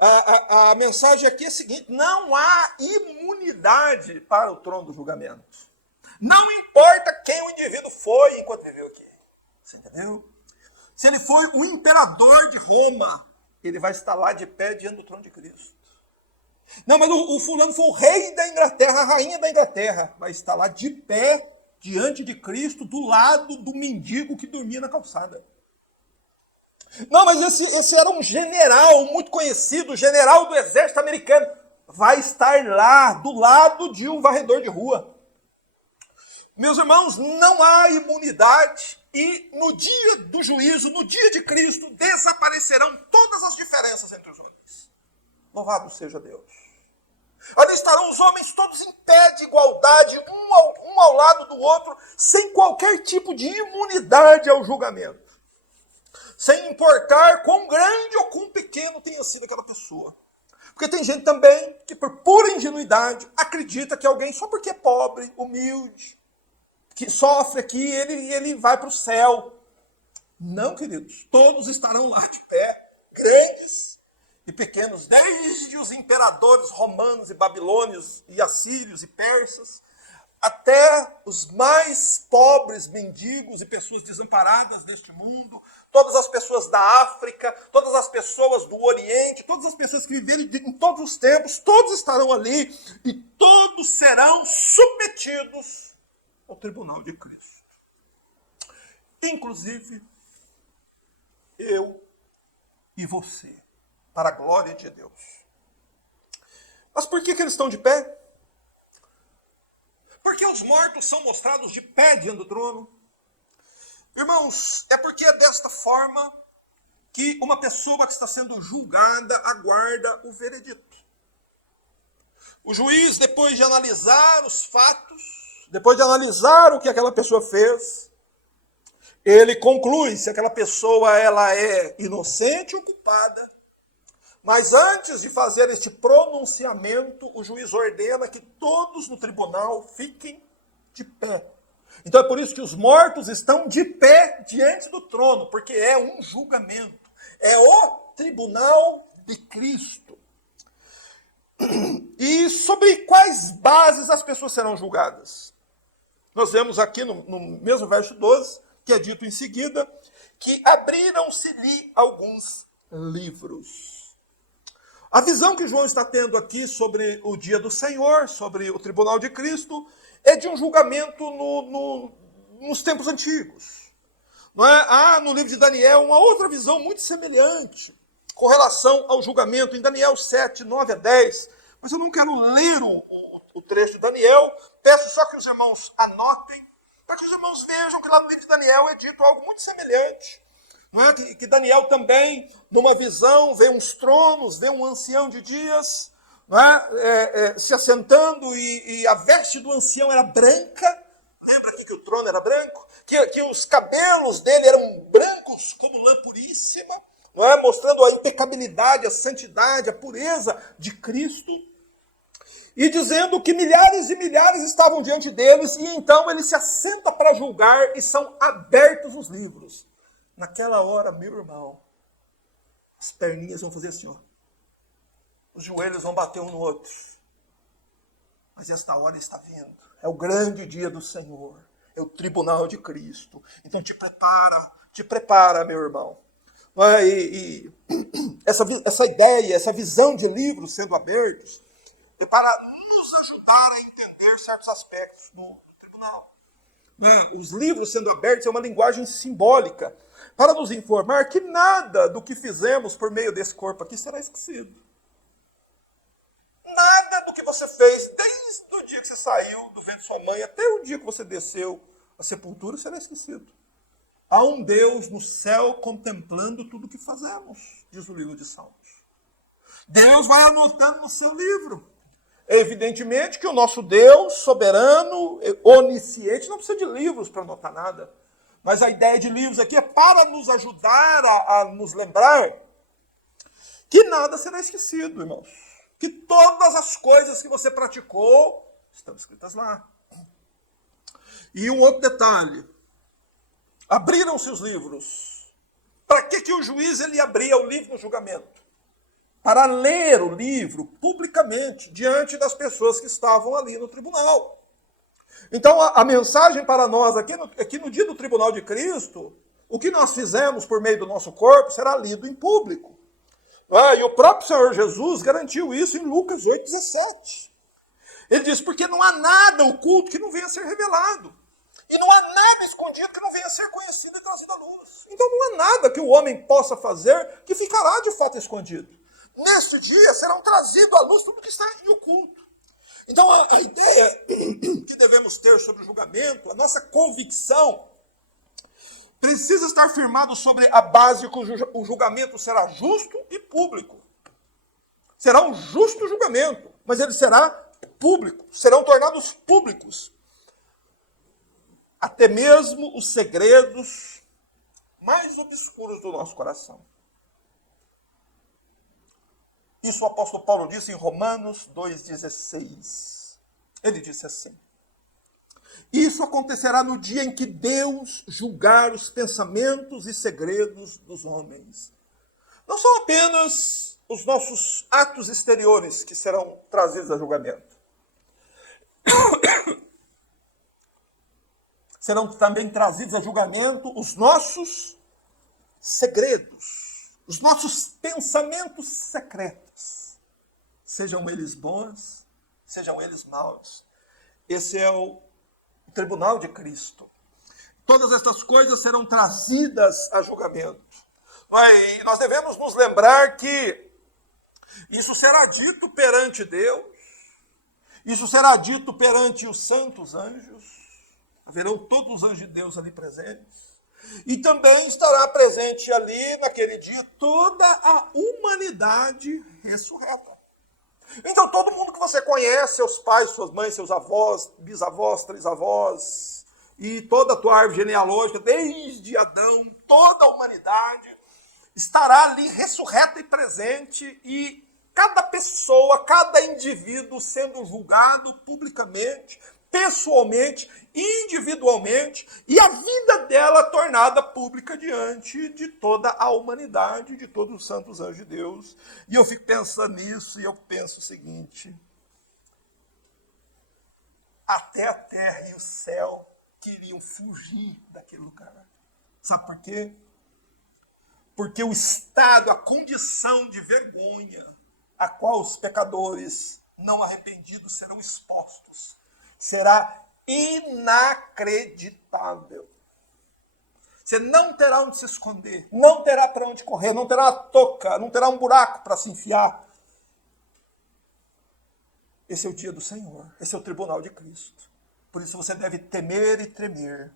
a mensagem aqui é a seguinte: não há imunidade para o trono do julgamento. Não importa quem o indivíduo foi enquanto viveu aqui. Você entendeu? Se ele foi o imperador de Roma, ele vai estar lá de pé diante do trono de Cristo. Não, mas o fulano foi o rei da Inglaterra, a rainha da Inglaterra. Vai estar lá de pé diante de Cristo, do lado do mendigo que dormia na calçada. Não, mas esse era um general muito conhecido, general do exército americano. Vai estar lá, do lado de um varredor de rua. Meus irmãos, não há imunidade e no dia do juízo, no dia de Cristo, desaparecerão todas as diferenças entre os homens. Louvado seja Deus. Ali estarão os homens todos em pé de igualdade, um ao lado do outro, sem qualquer tipo de imunidade ao julgamento. Sem importar quão grande ou quão pequeno tenha sido aquela pessoa. Porque tem gente também que, por pura ingenuidade, acredita que alguém, só porque é pobre, humilde, que sofre aqui, ele vai para o céu. Não, queridos. Todos estarão lá de pé, grandes e pequenos, desde os imperadores romanos e babilônios e assírios e persas, até os mais pobres mendigos e pessoas desamparadas neste mundo, todas as pessoas da África, todas as pessoas do Oriente, todas as pessoas que viveram em todos os tempos, todos estarão ali e todos serão submetidos ao tribunal de Cristo. Inclusive, eu e você, para a glória de Deus. Mas por que eles estão de pé? Porque os mortos são mostrados de pé diante do trono. Irmãos, é porque é desta forma que uma pessoa que está sendo julgada aguarda o veredito. O juiz, depois de analisar os fatos, depois de analisar o que aquela pessoa fez, ele conclui se aquela pessoa ela é inocente ou culpada. Mas antes de fazer este pronunciamento, o juiz ordena que todos no tribunal fiquem de pé. Então é por isso que os mortos estão de pé diante do trono, porque é um julgamento. É o tribunal de Cristo. E sobre quais bases as pessoas serão julgadas? Nós vemos aqui no mesmo verso 12, que é dito em seguida, que abriram-se-lhe alguns livros. A visão que João está tendo aqui sobre o dia do Senhor, sobre o tribunal de Cristo, é de um julgamento nos tempos antigos. Não é? Há no livro de Daniel uma outra visão muito semelhante com relação ao julgamento, em Daniel 7, 9 a 10. Mas eu não quero ler o trecho de Daniel, peço só que os irmãos anotem, para que os irmãos vejam que lá no livro de Daniel é dito algo muito semelhante. Não é? Que Daniel também, numa visão, vê uns tronos, vê um ancião de dias, não é? Se assentando, e a veste do ancião era branca. Lembra aqui que o trono era branco? Que os cabelos dele eram brancos como lã puríssima, não é? Mostrando a impecabilidade, a santidade, a pureza de Cristo. E dizendo que milhares e milhares estavam diante deles, e então ele se assenta para julgar, e são abertos os livros. Naquela hora, meu irmão, as perninhas vão fazer assim, ó. Os joelhos vão bater um no outro. Mas esta hora está vindo. É o grande dia do Senhor. É o tribunal de Cristo. Então te prepara, meu irmão. Essa ideia, essa visão de livros sendo abertos, é para nos ajudar a entender certos aspectos no tribunal. Os livros sendo abertos é uma linguagem simbólica para nos informar que nada do que fizemos por meio desse corpo aqui será esquecido. Nada do que você fez desde o dia que você saiu do ventre de sua mãe até o dia que você desceu à sepultura será esquecido. Há um Deus no céu contemplando tudo o que fazemos, diz o livro de Salmos. Deus vai anotando no seu livro. Evidentemente que o nosso Deus, soberano, onisciente, não precisa de livros para anotar nada. Mas a ideia de livros aqui é para nos ajudar a nos lembrar que nada será esquecido, irmãos. Que todas as coisas que você praticou estão escritas lá. E um outro detalhe. Abriram-se os livros. Para que o juiz ele abria o livro no julgamento? Para ler o livro publicamente diante das pessoas que estavam ali no tribunal. Então, a mensagem para nós aqui é que no dia do tribunal de Cristo, o que nós fizemos por meio do nosso corpo será lido em público. E o próprio Senhor Jesus garantiu isso em Lucas 8,17. Ele diz, porque não há nada oculto que não venha a ser revelado. E não há nada escondido que não venha a ser conhecido e trazido à luz. Então não há nada que o homem possa fazer que ficará de fato escondido. Neste dia serão trazidos à luz tudo que está em oculto. Então a ideia que devemos ter sobre o julgamento, a nossa convicção, precisa estar firmado sobre a base que o julgamento será justo e público. Será um justo julgamento, mas ele será público, serão tornados públicos. Até mesmo os segredos mais obscuros do nosso coração. Isso o apóstolo Paulo disse em Romanos 2,16. Ele disse assim: isso acontecerá no dia em que Deus julgar os pensamentos e segredos dos homens. Não são apenas os nossos atos exteriores que serão trazidos a julgamento. Serão também trazidos a julgamento os nossos segredos, os nossos pensamentos secretos, sejam eles bons, sejam eles maus. Esse é o tribunal de Cristo. Todas estas coisas serão trazidas a julgamento. E nós devemos nos lembrar que isso será dito perante Deus, isso será dito perante os santos anjos, haverão todos os anjos de Deus ali presentes. E também estará presente ali, naquele dia, toda a humanidade ressurreta. Então, todo mundo que você conhece, seus pais, suas mães, seus avós, bisavós, trisavós, e toda a tua árvore genealógica, desde Adão, toda a humanidade, estará ali ressurreta e presente, e cada pessoa, cada indivíduo sendo julgado publicamente, pessoalmente, individualmente, e a vida dela tornada pública diante de toda a humanidade, de todos os santos anjos de Deus. E eu fico pensando nisso, e eu penso o seguinte: até a terra e o céu queriam fugir daquele lugar. Sabe por quê? Porque o estado, a condição de vergonha a qual os pecadores não arrependidos serão expostos será inacreditável. Você não terá onde se esconder, não terá para onde correr, não terá uma touca, não terá um buraco para se enfiar. Esse é o dia do Senhor, esse é o tribunal de Cristo. Por isso você deve temer e tremer.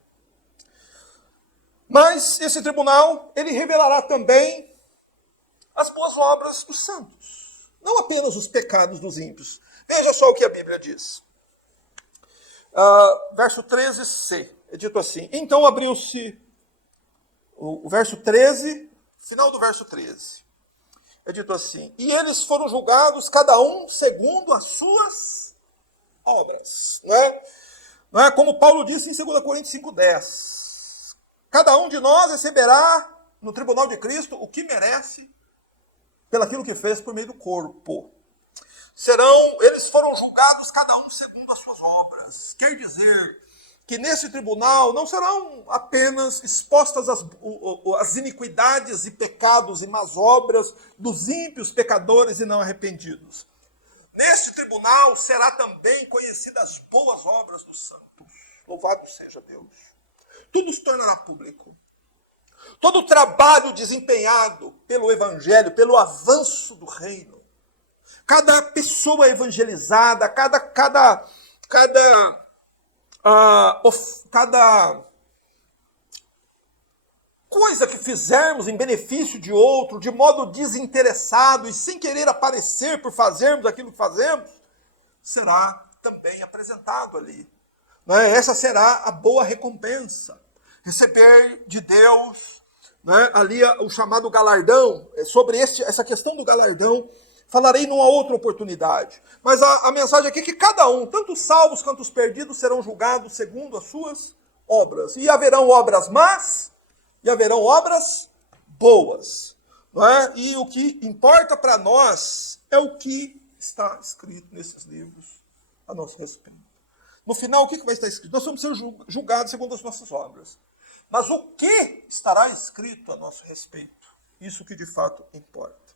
Mas esse tribunal, ele revelará também as boas obras dos santos, não apenas os pecados dos ímpios. Veja só o que a Bíblia diz. Verso 13c, é dito assim: então abriu-se, o verso 13, final do verso 13, é dito assim: e eles foram julgados, cada um segundo as suas obras. Não é como Paulo disse em 2 Coríntios 5,10. Cada um de nós receberá no tribunal de Cristo o que merece pelaquilo que fez por meio do corpo. Eles foram julgados cada um segundo as suas obras. Quer dizer que nesse tribunal não serão apenas expostas as iniquidades e pecados e más obras dos ímpios, pecadores e não arrependidos. Neste tribunal será também conhecidas as boas obras dos santos. Louvado seja Deus. Tudo se tornará público. Todo o trabalho desempenhado pelo Evangelho, pelo avanço do reino, cada pessoa evangelizada, cada coisa que fizermos em benefício de outro, de modo desinteressado e sem querer aparecer por fazermos aquilo que fazemos, será também apresentado ali. Não é? Essa será a boa recompensa. Receber de Deus, não é? Ali o chamado galardão. Sobre essa questão do galardão, falarei numa outra oportunidade. Mas a mensagem aqui é que cada um, tanto os salvos quanto os perdidos, serão julgados segundo as suas obras. E haverão obras más, e haverão obras boas. Não é? E o que importa para nós é o que está escrito nesses livros a nosso respeito. No final, o que vai estar escrito? Nós vamos ser julgados segundo as nossas obras. Mas o que estará escrito a nosso respeito? Isso que de fato importa.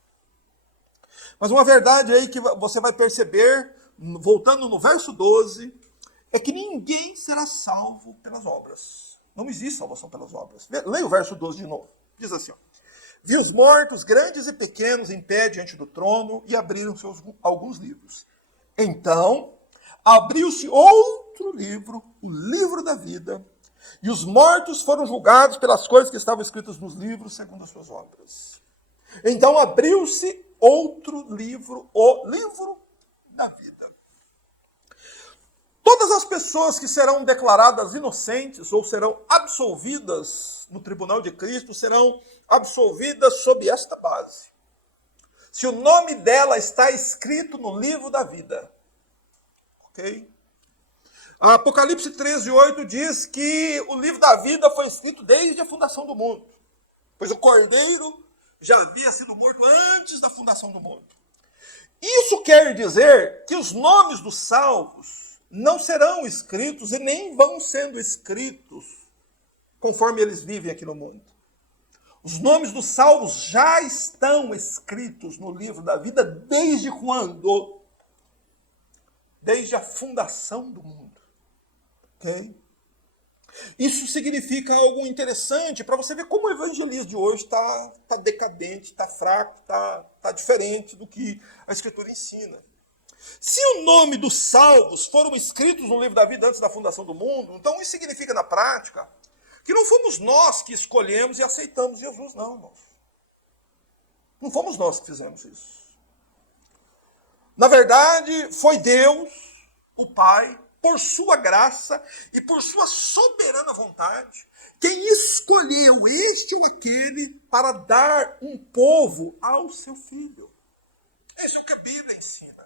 Mas uma verdade aí que você vai perceber, voltando no verso 12, é que ninguém será salvo pelas obras. Não existe salvação pelas obras. Leia o verso 12 de novo. Diz assim: ó, vi os mortos, grandes e pequenos, em pé diante do trono, e abriram-se alguns livros. Então, abriu-se outro livro, o livro da vida, e os mortos foram julgados pelas coisas que estavam escritas nos livros, segundo as suas obras. Então, abriu-se outro livro, o livro da vida. Todas as pessoas que serão declaradas inocentes ou serão absolvidas no tribunal de Cristo serão absolvidas sob esta base: se o nome dela está escrito no livro da vida. Ok? Apocalipse 13:8 diz que o livro da vida foi escrito desde a fundação do mundo, pois o Cordeiro já havia sido morto antes da fundação do mundo. Isso quer dizer que os nomes dos salvos não serão escritos e nem vão sendo escritos conforme eles vivem aqui no mundo. Os nomes dos salvos já estão escritos no livro da vida desde quando? Desde a fundação do mundo. Ok? Isso significa algo interessante para você ver como o evangelismo de hoje está decadente, está fraco, está diferente do que a Escritura ensina. Se o nome dos salvos foram escritos no livro da vida antes da fundação do mundo, então isso significa na prática que não fomos nós que escolhemos e aceitamos Jesus, não, irmãos. Não fomos nós que fizemos isso. Na verdade, foi Deus, o Pai, por sua graça e por sua soberana vontade, quem escolheu este ou aquele para dar um povo ao seu filho. Isso é o que a Bíblia ensina.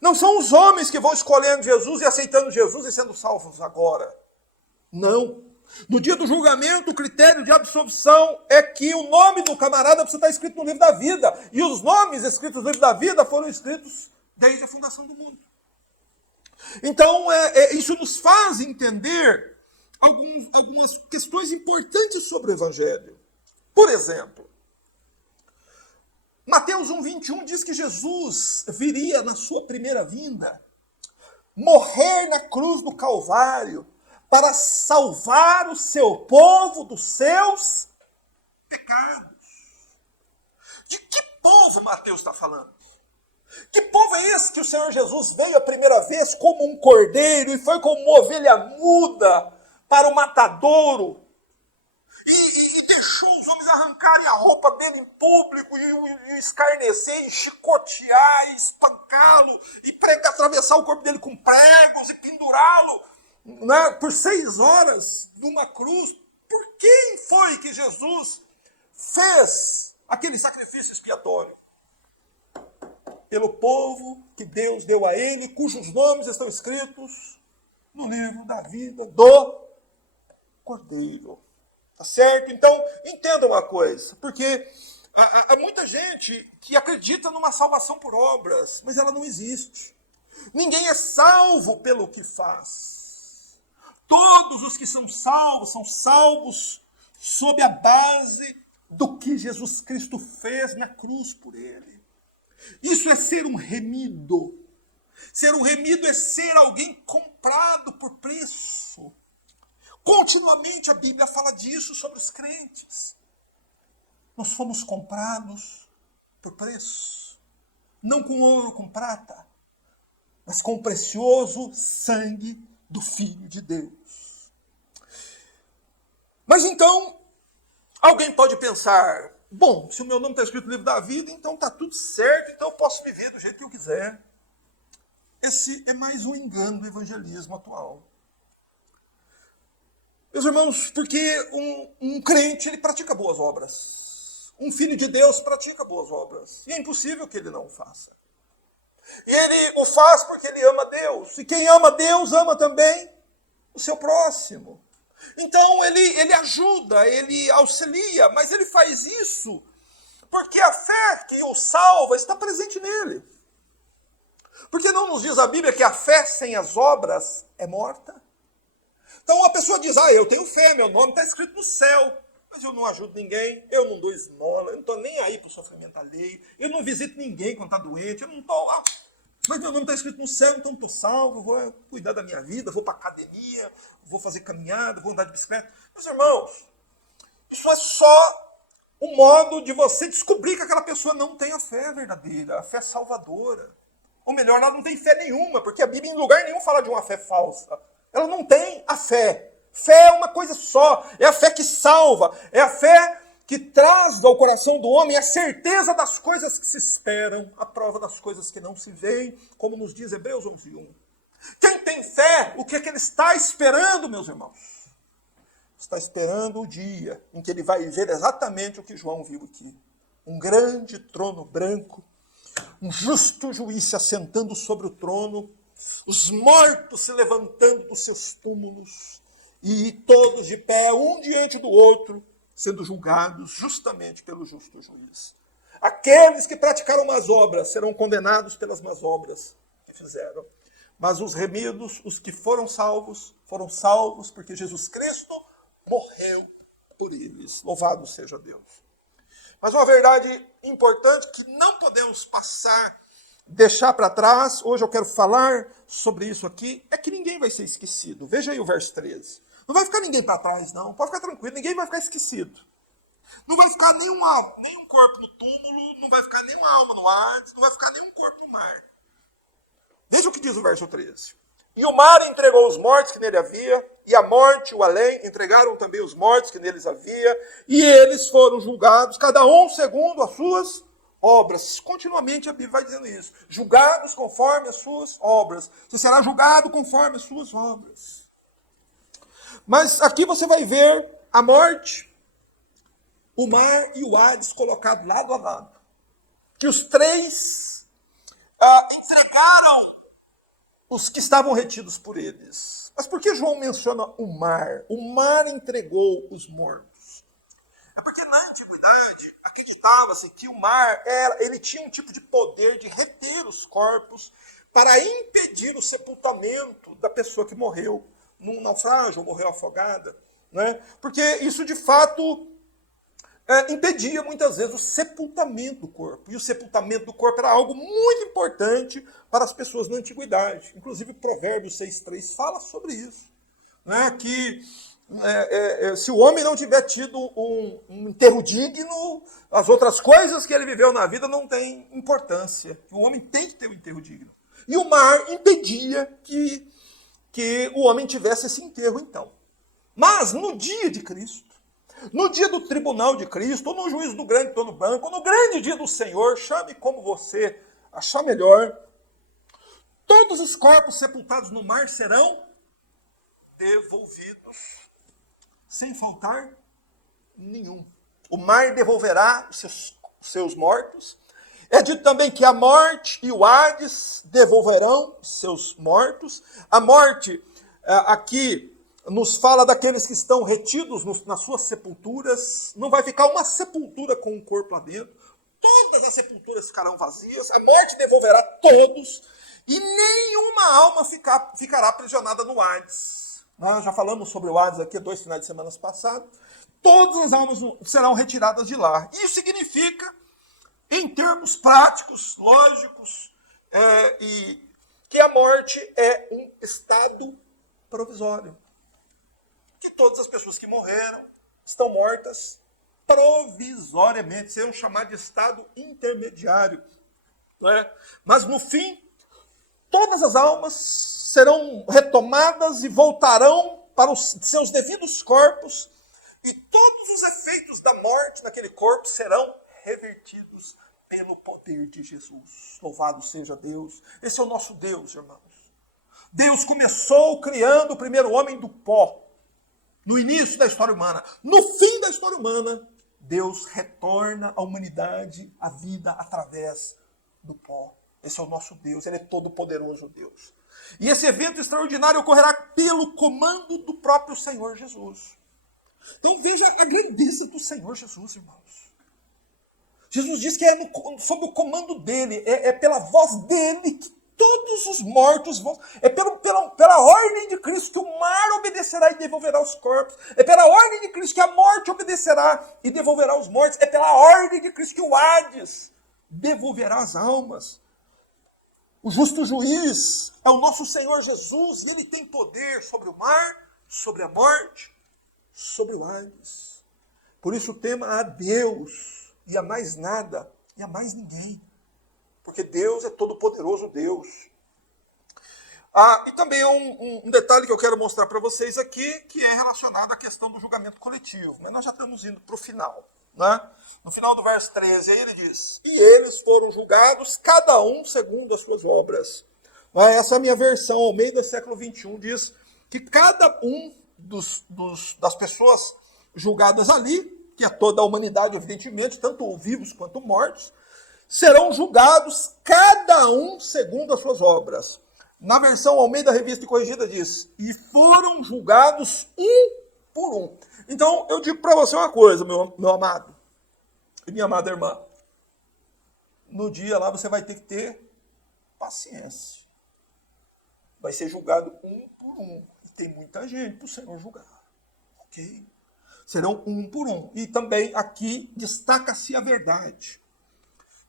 Não são os homens que vão escolhendo Jesus e aceitando Jesus e sendo salvos agora. Não. No dia do julgamento, o critério de absolvição é que o nome do camarada precisa estar escrito no livro da vida. E os nomes escritos no livro da vida foram escritos desde a fundação do mundo. Então, isso nos faz entender algumas questões importantes sobre o Evangelho. Por exemplo, Mateus 1:21 diz que Jesus viria na sua primeira vinda, morrer na cruz do Calvário, para salvar o seu povo dos seus pecados. De que povo Mateus está falando? Que povo é esse que o Senhor Jesus veio a primeira vez como um cordeiro e foi como uma ovelha muda para o matadouro? os homens arrancarem a roupa dele em público e escarnecer, e chicotear, e espancá-lo, e atravessar o corpo dele com pregos e pendurá-lo, né, por 6 horas numa cruz. Por quem foi que Jesus fez aquele sacrifício expiatório? Pelo povo que Deus deu a ele, cujos nomes estão escritos no livro da vida do Cordeiro. Tá certo? Então, entenda uma coisa, porque há muita gente que acredita numa salvação por obras, mas ela não existe. Ninguém é salvo pelo que faz. Todos os que são salvos sob a base do que Jesus Cristo fez na cruz por ele. Isso é ser um remido. Ser um remido é ser alguém comprado por preço. Continuamente a Bíblia fala disso sobre os crentes. Nós fomos comprados por preço. Não com ouro, com prata, mas com o precioso sangue do Filho de Deus. Mas então, alguém pode pensar, bom, se o meu nome está escrito no livro da vida, então está tudo certo, então eu posso viver do jeito que eu quiser. Esse é mais um engano do evangelismo atual. Meus irmãos, porque um crente, ele pratica boas obras. Um filho de Deus pratica boas obras. E é impossível que ele não o faça. E ele o faz porque ele ama Deus. E quem ama Deus, ama também o seu próximo. Então ele ajuda, ele auxilia, mas ele faz isso porque a fé que o salva está presente nele. Porque não nos diz a Bíblia que a fé sem as obras é morta? Então a pessoa diz, eu tenho fé, meu nome está escrito no céu, mas eu não ajudo ninguém, eu não dou esmola, eu não estou nem aí para o sofrimento alheio, eu não visito ninguém quando está doente, eu não estou lá, mas meu nome está escrito no céu, então estou salvo, vou cuidar da minha vida, vou para a academia, vou fazer caminhada, vou andar de bicicleta. Meus irmãos, isso é só um modo de você descobrir que aquela pessoa não tem a fé verdadeira, a fé salvadora. Ou melhor, ela não tem fé nenhuma, porque a Bíblia em lugar nenhum fala de uma fé falsa. Ela não tem a fé. Fé é uma coisa só. É a fé que salva. É a fé que traz ao coração do homem a certeza das coisas que se esperam, a prova das coisas que não se veem, como nos diz Hebreus 11:1. Quem tem fé, o que é que ele está esperando, meus irmãos? Está esperando o dia em que ele vai ver exatamente o que João viu aqui. Um grande trono branco, um justo juiz se assentando sobre o trono, os mortos se levantando dos seus túmulos, e todos de pé, um diante do outro, sendo julgados justamente pelo justo juiz. Aqueles que praticaram más obras serão condenados pelas más obras que fizeram. Mas os remidos, os que foram salvos porque Jesus Cristo morreu por eles. Louvado seja Deus. Mas uma verdade importante que não podemos deixar para trás, hoje eu quero falar sobre isso aqui, é que ninguém vai ser esquecido. Veja aí o verso 13. Não vai ficar ninguém para trás, não. Pode ficar tranquilo, ninguém vai ficar esquecido. Não vai ficar nenhum corpo no túmulo, não vai ficar nenhuma alma no Hades, não vai ficar nenhum corpo no mar. Veja o que diz o verso 13. E o mar entregou os mortos que nele havia, e a morte e o além entregaram também os mortos que neles havia, e eles foram julgados, cada um segundo as suas obras. Continuamente a Bíblia vai dizendo isso. Julgados conforme as suas obras. Você será julgado conforme as suas obras. Mas aqui você vai ver a morte, o mar e o Hades colocados lado a lado. Que os três entregaram os que estavam retidos por eles. Mas por que João menciona o mar? O mar entregou os mortos. É porque na antiguidade acreditava-se que o mar ele tinha um tipo de poder de reter os corpos para impedir o sepultamento da pessoa que morreu num naufrágio ou morreu afogada. Né? Porque isso de fato impedia muitas vezes o sepultamento do corpo. E o sepultamento do corpo era algo muito importante para as pessoas na antiguidade. Inclusive o Provérbios 6:3 fala sobre isso. Né? Que se o homem não tiver tido um enterro digno, as outras coisas que ele viveu na vida não têm importância. O homem tem que ter um enterro digno. E o mar impedia que o homem tivesse esse enterro, então. Mas no dia de Cristo, No dia do tribunal de Cristo, ou no juízo do grande trono branco, ou no grande dia do Senhor, chame como você achar melhor, todos os corpos sepultados no mar serão devolvidos, sem faltar nenhum. O mar devolverá os seus mortos. É dito também que a morte e o Hades devolverão seus mortos. A morte, aqui, nos fala daqueles que estão retidos nas suas sepulturas. Não vai ficar uma sepultura com um corpo lá dentro. Todas as sepulturas ficarão vazias. A morte devolverá todos. E nenhuma alma ficará aprisionada no Hades. Nós já falamos sobre o Hades aqui 2 finais de semana passados. Todas as almas serão retiradas de lá. Isso significa, em termos práticos, lógicos, e que a morte é um estado provisório. Que todas as pessoas que morreram estão mortas provisoriamente, serão chamadas de estado intermediário. Né? Mas no fim, todas as almas serão retomadas e voltarão para os seus devidos corpos, e todos os efeitos da morte naquele corpo serão revertidos pelo poder de Jesus. Louvado seja Deus. Esse é o nosso Deus, irmãos. Deus começou criando o primeiro homem do pó, no início da história humana. No fim da história humana, Deus retorna à humanidade a vida através do pó. Esse é o nosso Deus, Ele é todo-poderoso Deus. E esse evento extraordinário ocorrerá pelo comando do próprio Senhor Jesus. Então veja a grandeza do Senhor Jesus, irmãos. Jesus diz que é sob o comando dele, é pela voz dele que todos os mortos vão... É pela ordem de Cristo que o mar obedecerá e devolverá os corpos. É pela ordem de Cristo que a morte obedecerá e devolverá os mortos. É pela ordem de Cristo que o Hades devolverá as almas. O justo juiz é o nosso Senhor Jesus, e Ele tem poder sobre o mar, sobre a morte, sobre o Hades. Por isso o tema a Deus, e a mais nada, e a mais ninguém. Porque Deus é todo-poderoso Deus. E também um detalhe que eu quero mostrar para vocês aqui, que é relacionado à questão do julgamento coletivo. Mas nós já estamos indo para o final. Né? No final do verso 13, aí ele diz: e eles foram julgados, cada um segundo as suas obras. Essa é a minha versão, Almeida século 21, diz que cada um das pessoas julgadas ali, que é toda a humanidade, evidentemente, tanto vivos quanto mortos, serão julgados, cada um segundo as suas obras. Na versão Almeida Revista e Corrigida diz: e foram julgados um por um. Então, eu digo para você uma coisa, meu amado e minha amada irmã. No dia lá você vai ter que ter paciência. Vai ser julgado um por um. E tem muita gente para o Senhor julgar. Ok? Serão um por um. E também aqui destaca-se a verdade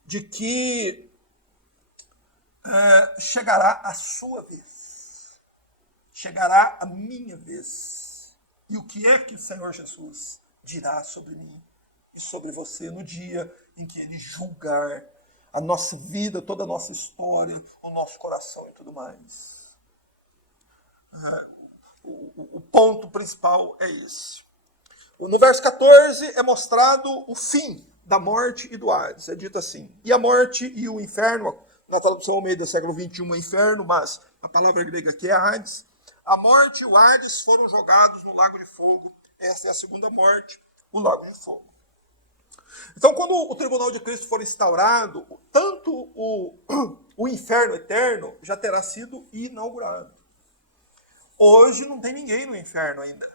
de que chegará a sua vez. Chegará a minha vez. E o que é que o Senhor Jesus dirá sobre mim e sobre você no dia em que Ele julgar a nossa vida, toda a nossa história, o nosso coração e tudo mais? O ponto principal é esse. No verso 14 é mostrado o fim da morte e do Hades. É dito assim: e a morte e o inferno, na tradução Almeida século 21 é inferno, mas a palavra grega aqui é Hades. A morte e o Hades foram jogados no lago de fogo. Essa é a segunda morte, o lago de fogo. Então, quando o tribunal de Cristo for instaurado, tanto o inferno eterno já terá sido inaugurado. Hoje não tem ninguém no inferno ainda.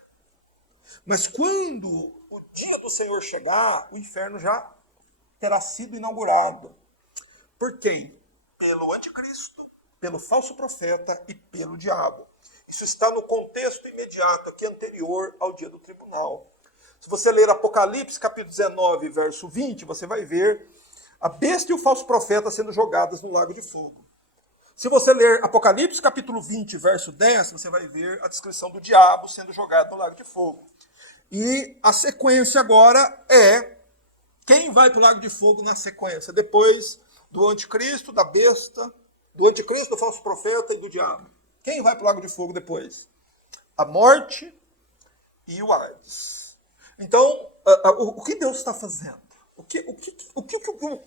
Mas quando o dia do Senhor chegar, o inferno já terá sido inaugurado. Por quem? Pelo anticristo, pelo falso profeta e pelo diabo. Isso está no contexto imediato, aqui anterior ao dia do tribunal. Se você ler Apocalipse, capítulo 19, verso 20, você vai ver a besta e o falso profeta sendo jogadas no lago de fogo. Se você ler Apocalipse, capítulo 20, verso 10, você vai ver a descrição do diabo sendo jogado no lago de fogo. E a sequência agora é quem vai para o lago de fogo na sequência, depois do anticristo, da besta, do anticristo, do falso profeta e do diabo. Quem vai para o lago de fogo depois? A morte e o Hades. Então, o que Deus está fazendo? O que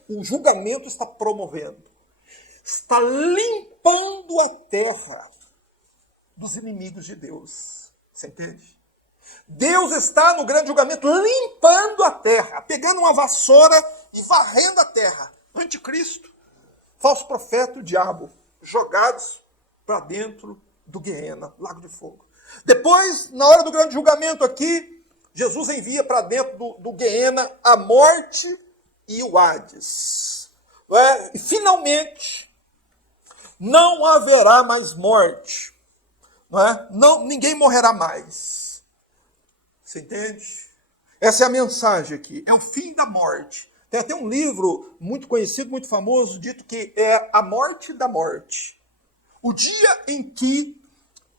o julgamento está promovendo? Está limpando a terra dos inimigos de Deus. Você entende? Deus está no grande julgamento limpando a terra, pegando uma vassoura e varrendo a terra. Anticristo, falso profeta e o diabo, jogados para dentro do Guiena, lago de fogo. Depois, na hora do grande julgamento aqui, Jesus envia para dentro do Guiena a morte e o Hades. E finalmente, não haverá mais morte. Ninguém morrerá mais. Você entende? Essa é a mensagem aqui. É o fim da morte. Tem até um livro muito conhecido, muito famoso, dito que é a morte da morte. O dia em que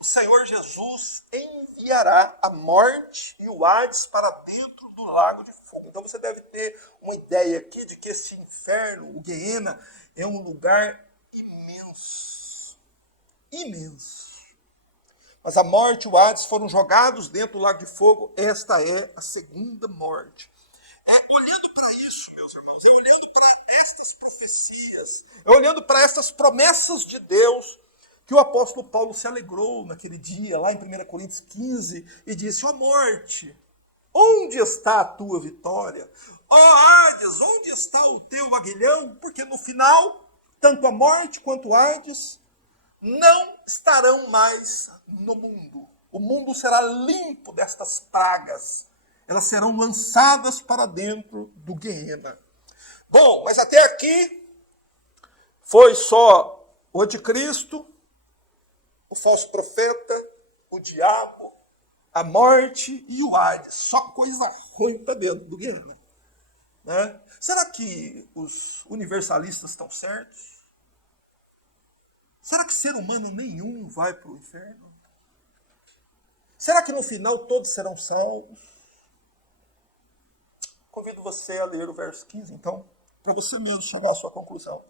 o Senhor Jesus enviará a morte e o Hades para dentro do lago de fogo. Então você deve ter uma ideia aqui de que esse inferno, o Guiena, é um lugar imenso. Imenso. Mas a morte e o Hades foram jogados dentro do lago de fogo. Esta é a segunda morte. Olhando para isso, meus irmãos, olhando para estas profecias, olhando para estas promessas de Deus, que o apóstolo Paulo se alegrou naquele dia, lá em 1 Coríntios 15, e disse: ó morte, onde está a tua vitória? Ó Hades, onde está o teu aguilhão? Porque no final, tanto a morte quanto o Hades não estarão mais no mundo. O mundo será limpo destas pragas. Elas serão lançadas para dentro do Guiena. Bom, mas até aqui foi só o anticristo, o falso profeta, o diabo, a morte e o Hades. Só coisa ruim para dentro do Guiena. Né? Será que os universalistas estão certos? Será que ser humano nenhum vai para o inferno? Será que no final todos serão salvos? Convido você a ler o verso 15, então, para você mesmo chegar à sua conclusão.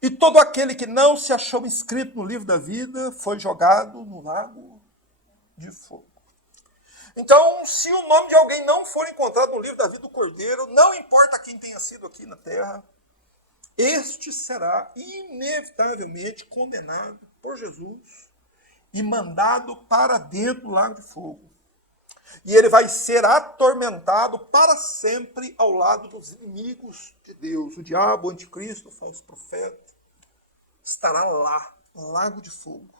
E todo aquele que não se achou inscrito no livro da vida foi jogado no lago de fogo. Então, se o nome de alguém não for encontrado no livro da vida do Cordeiro, não importa quem tenha sido aqui na terra, este será inevitavelmente condenado por Jesus e mandado para dentro do lago de fogo. E ele vai ser atormentado para sempre ao lado dos inimigos de Deus. O diabo, o anticristo, o falso profeta, estará lá, no lago de fogo.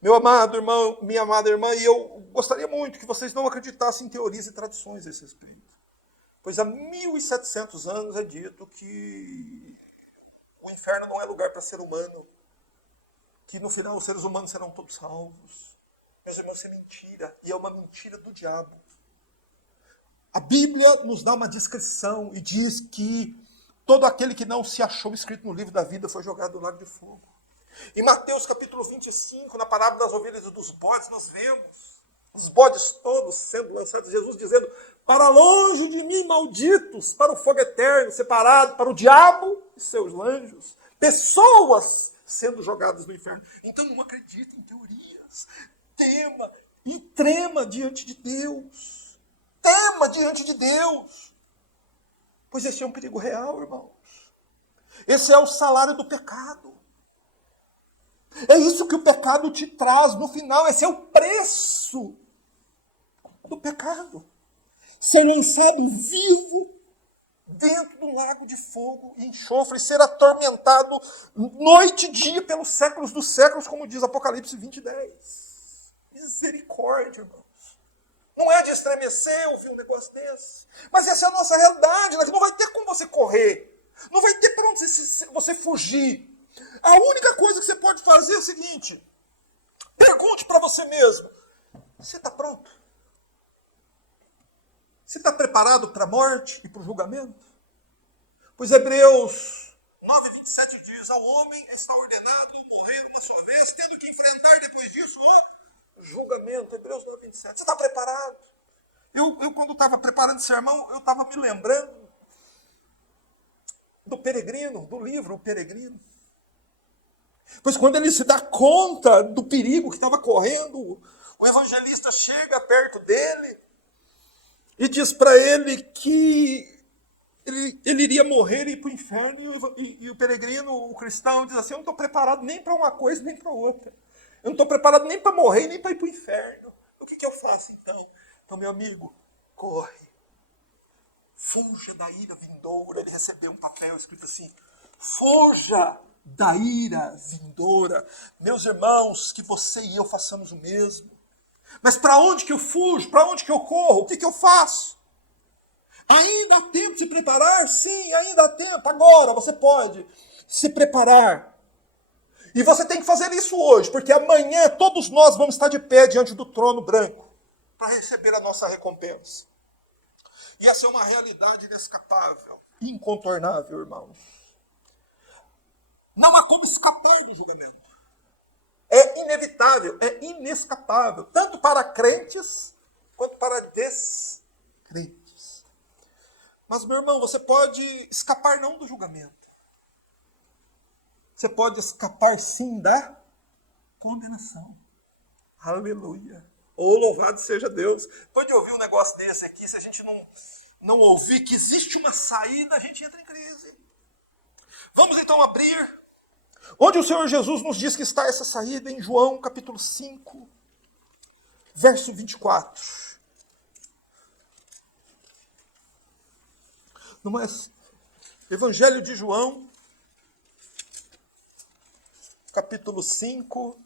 Meu amado irmão, minha amada irmã, e eu gostaria muito que vocês não acreditassem em teorias e tradições a esse respeito. Pois há 1.700 anos é dito que o inferno não é lugar para ser humano, que no final os seres humanos serão todos salvos. Meus irmãos, isso é mentira, e é uma mentira do diabo. A Bíblia nos dá uma descrição e diz que todo aquele que não se achou escrito no livro da vida foi jogado no lago de fogo. Em Mateus capítulo 25, na parábola das ovelhas e dos bodes, nós vemos os bodes todos sendo lançados, Jesus dizendo: para longe de mim, malditos, para o fogo eterno, separado para o diabo e seus anjos. Pessoas sendo jogadas no inferno. Então não acredite em teorias. Tema e trema diante de Deus. Tema diante de Deus. Pois esse é um perigo real, irmãos. Esse é o salário do pecado. É isso que o pecado te traz no final. Esse é o preço do pecado. Ser lançado vivo dentro do lago de fogo e enxofre, e ser atormentado noite e dia pelos séculos dos séculos, como diz Apocalipse 20:10. Misericórdia, irmãos. Não é de estremecer ouvir um negócio desse. Mas essa é a nossa realidade. Não vai ter como você correr. Não vai ter para onde você fugir. A única coisa que você pode fazer é o seguinte: pergunte para você mesmo: você está pronto? Você está preparado para a morte e para o julgamento? Pois Hebreus 9:27 diz: ao homem está ordenado morrer uma só vez, tendo que enfrentar depois disso o julgamento. Hebreus 9:27. Você está preparado? Eu quando estava preparando esse sermão, eu estava me lembrando do Peregrino, do livro O Peregrino. Pois quando ele se dá conta do perigo que estava correndo, o evangelista chega perto dele e diz para ele que ele iria morrer e ir para o inferno, e o peregrino, o cristão, diz assim: eu não estou preparado nem para uma coisa nem para outra. Eu não estou preparado nem para morrer nem para ir para o inferno. O que eu faço então? Então, meu amigo, corre. Fuja da ira vindoura. Ele recebeu um papel escrito assim: fuja da ira vindoura. Meus irmãos, que você e eu façamos o mesmo. Mas para onde que eu fujo? Para onde que eu corro? O que eu faço? Ainda há tempo de se preparar? Sim, ainda há tempo. Agora você pode se preparar. E você tem que fazer isso hoje, porque amanhã todos nós vamos estar de pé diante do trono branco para receber a nossa recompensa. E essa é uma realidade inescapável, incontornável, irmãos. Não há como escapar do julgamento. É inevitável, é inescapável, tanto para crentes quanto para descrentes. Mas, meu irmão, você pode escapar não do julgamento. Você pode escapar sim da condenação. Aleluia. Oh, louvado seja Deus. Depois de ouvir um negócio desse aqui, se a gente não ouvir que existe uma saída, a gente entra em crise. Vamos então abrir onde o Senhor Jesus nos diz que está essa saída, em João capítulo 5, verso 24. Não é assim? Evangelho de João, capítulo 5,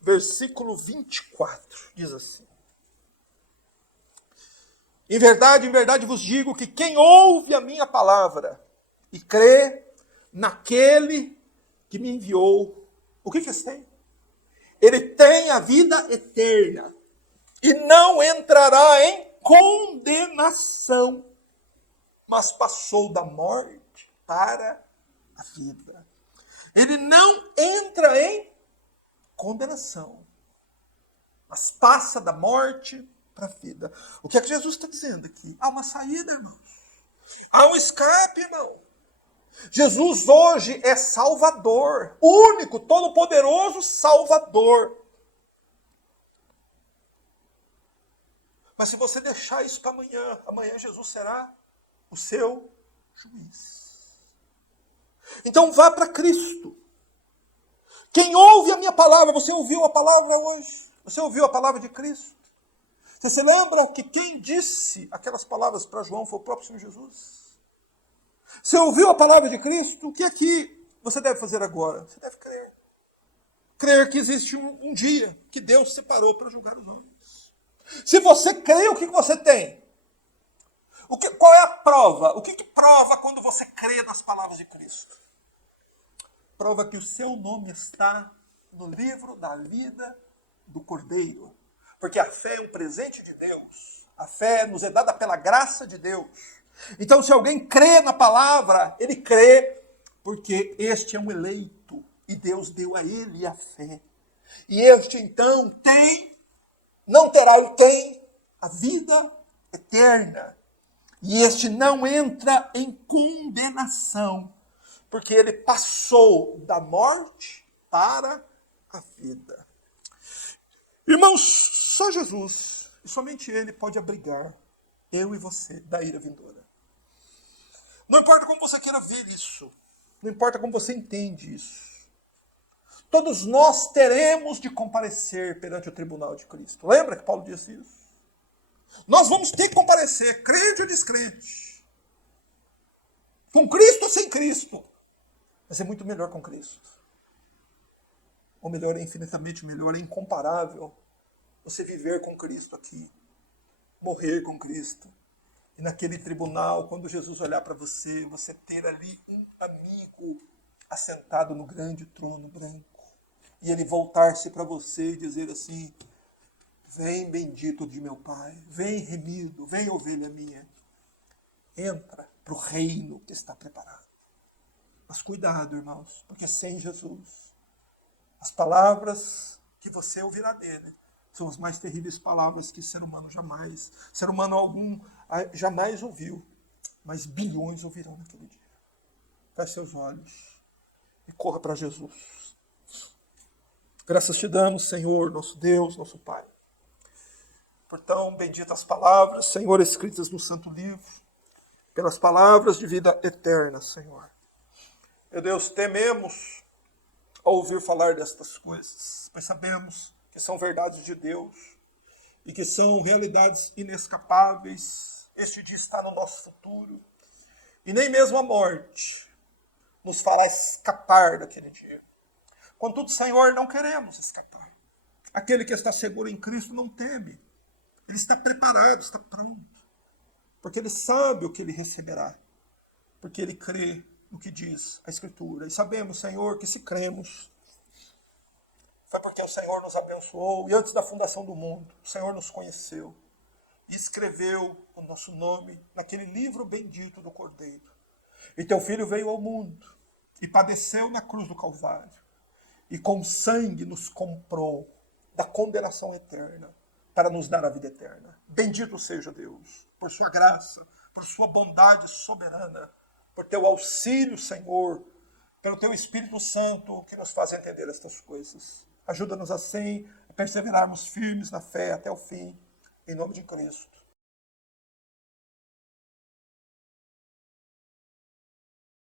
versículo 24, diz assim: em verdade vos digo que quem ouve a minha palavra e crê naquele que me enviou, o que eles têm? Ele tem a vida eterna e não entrará em condenação, mas passou da morte para a vida. Ele não entra em condenação, mas passa da morte para a vida. O que é que Jesus está dizendo aqui? Há uma saída, irmãos. Há um escape, irmão. Jesus hoje é Salvador, único, todo-poderoso Salvador. Mas se você deixar isso para amanhã, amanhã Jesus será o seu juiz. Então vá para Cristo. Quem ouve a minha palavra, você ouviu a palavra hoje? Você ouviu a palavra de Cristo? Você se lembra que quem disse aquelas palavras para João foi o próprio Senhor Jesus? Você ouviu a palavra de Cristo? O que é que você deve fazer agora? Você deve crer. Crer que existe um dia que Deus separou para julgar os homens. Se você crê, o que você tem? Qual é a prova? O que prova quando você crê nas palavras de Cristo? Prova que o seu nome está no livro da vida do Cordeiro. Porque a fé é um presente de Deus. A fé nos é dada pela graça de Deus. Então, se alguém crê na palavra, ele crê porque este é um eleito e Deus deu a ele a fé. E este, então, ele tem a vida eterna. E este não entra em condenação, porque ele passou da morte para a vida. Irmãos, só Jesus, e somente Ele pode abrigar eu e você da ira vindoura. Não importa como você queira ver isso, não importa como você entende isso. Todos nós teremos de comparecer perante o tribunal de Cristo. Lembra que Paulo disse isso? Nós vamos ter que comparecer, crente ou descrente. Com Cristo ou sem Cristo. Mas é muito melhor com Cristo. Ou melhor, é infinitamente melhor, é incomparável você viver com Cristo aqui. Morrer com Cristo. E naquele tribunal, quando Jesus olhar para você, você ter ali um amigo assentado no grande trono branco. E ele voltar-se para você e dizer assim: vem, bendito de meu Pai, vem, remido, vem, ovelha minha. Entra para o reino que está preparado. Mas cuidado, irmãos, porque sem Jesus, as palavras que você ouvirá dele são as mais terríveis palavras que ser humano algum jamais ouviu, mas bilhões ouvirão naquele dia. Feche seus olhos e corra para Jesus. Graças te damos, Senhor, nosso Deus, nosso Pai, por tão benditas palavras, Senhor, escritas no Santo Livro, pelas palavras de vida eterna, Senhor. Meu Deus, tememos ao ouvir falar destas coisas, pois sabemos que são verdades de Deus e que são realidades inescapáveis. Este dia está no nosso futuro e nem mesmo a morte nos fará escapar daquele dia. Contudo, Senhor, não queremos escapar. Aquele que está seguro em Cristo não teme. Ele está preparado, está pronto. Porque ele sabe o que ele receberá. Porque ele crê no que diz a Escritura. E sabemos, Senhor, que se cremos, foi porque o Senhor nos abençoou. E antes da fundação do mundo, o Senhor nos conheceu. E escreveu o nosso nome naquele livro bendito do Cordeiro. E teu Filho veio ao mundo e padeceu na cruz do Calvário. E com sangue nos comprou da condenação eterna para nos dar a vida eterna. Bendito seja Deus, por sua graça, por sua bondade soberana, por teu auxílio, Senhor, pelo teu Espírito Santo que nos faz entender estas coisas. Ajuda-nos assim a perseverarmos firmes na fé até o fim, em nome de Cristo.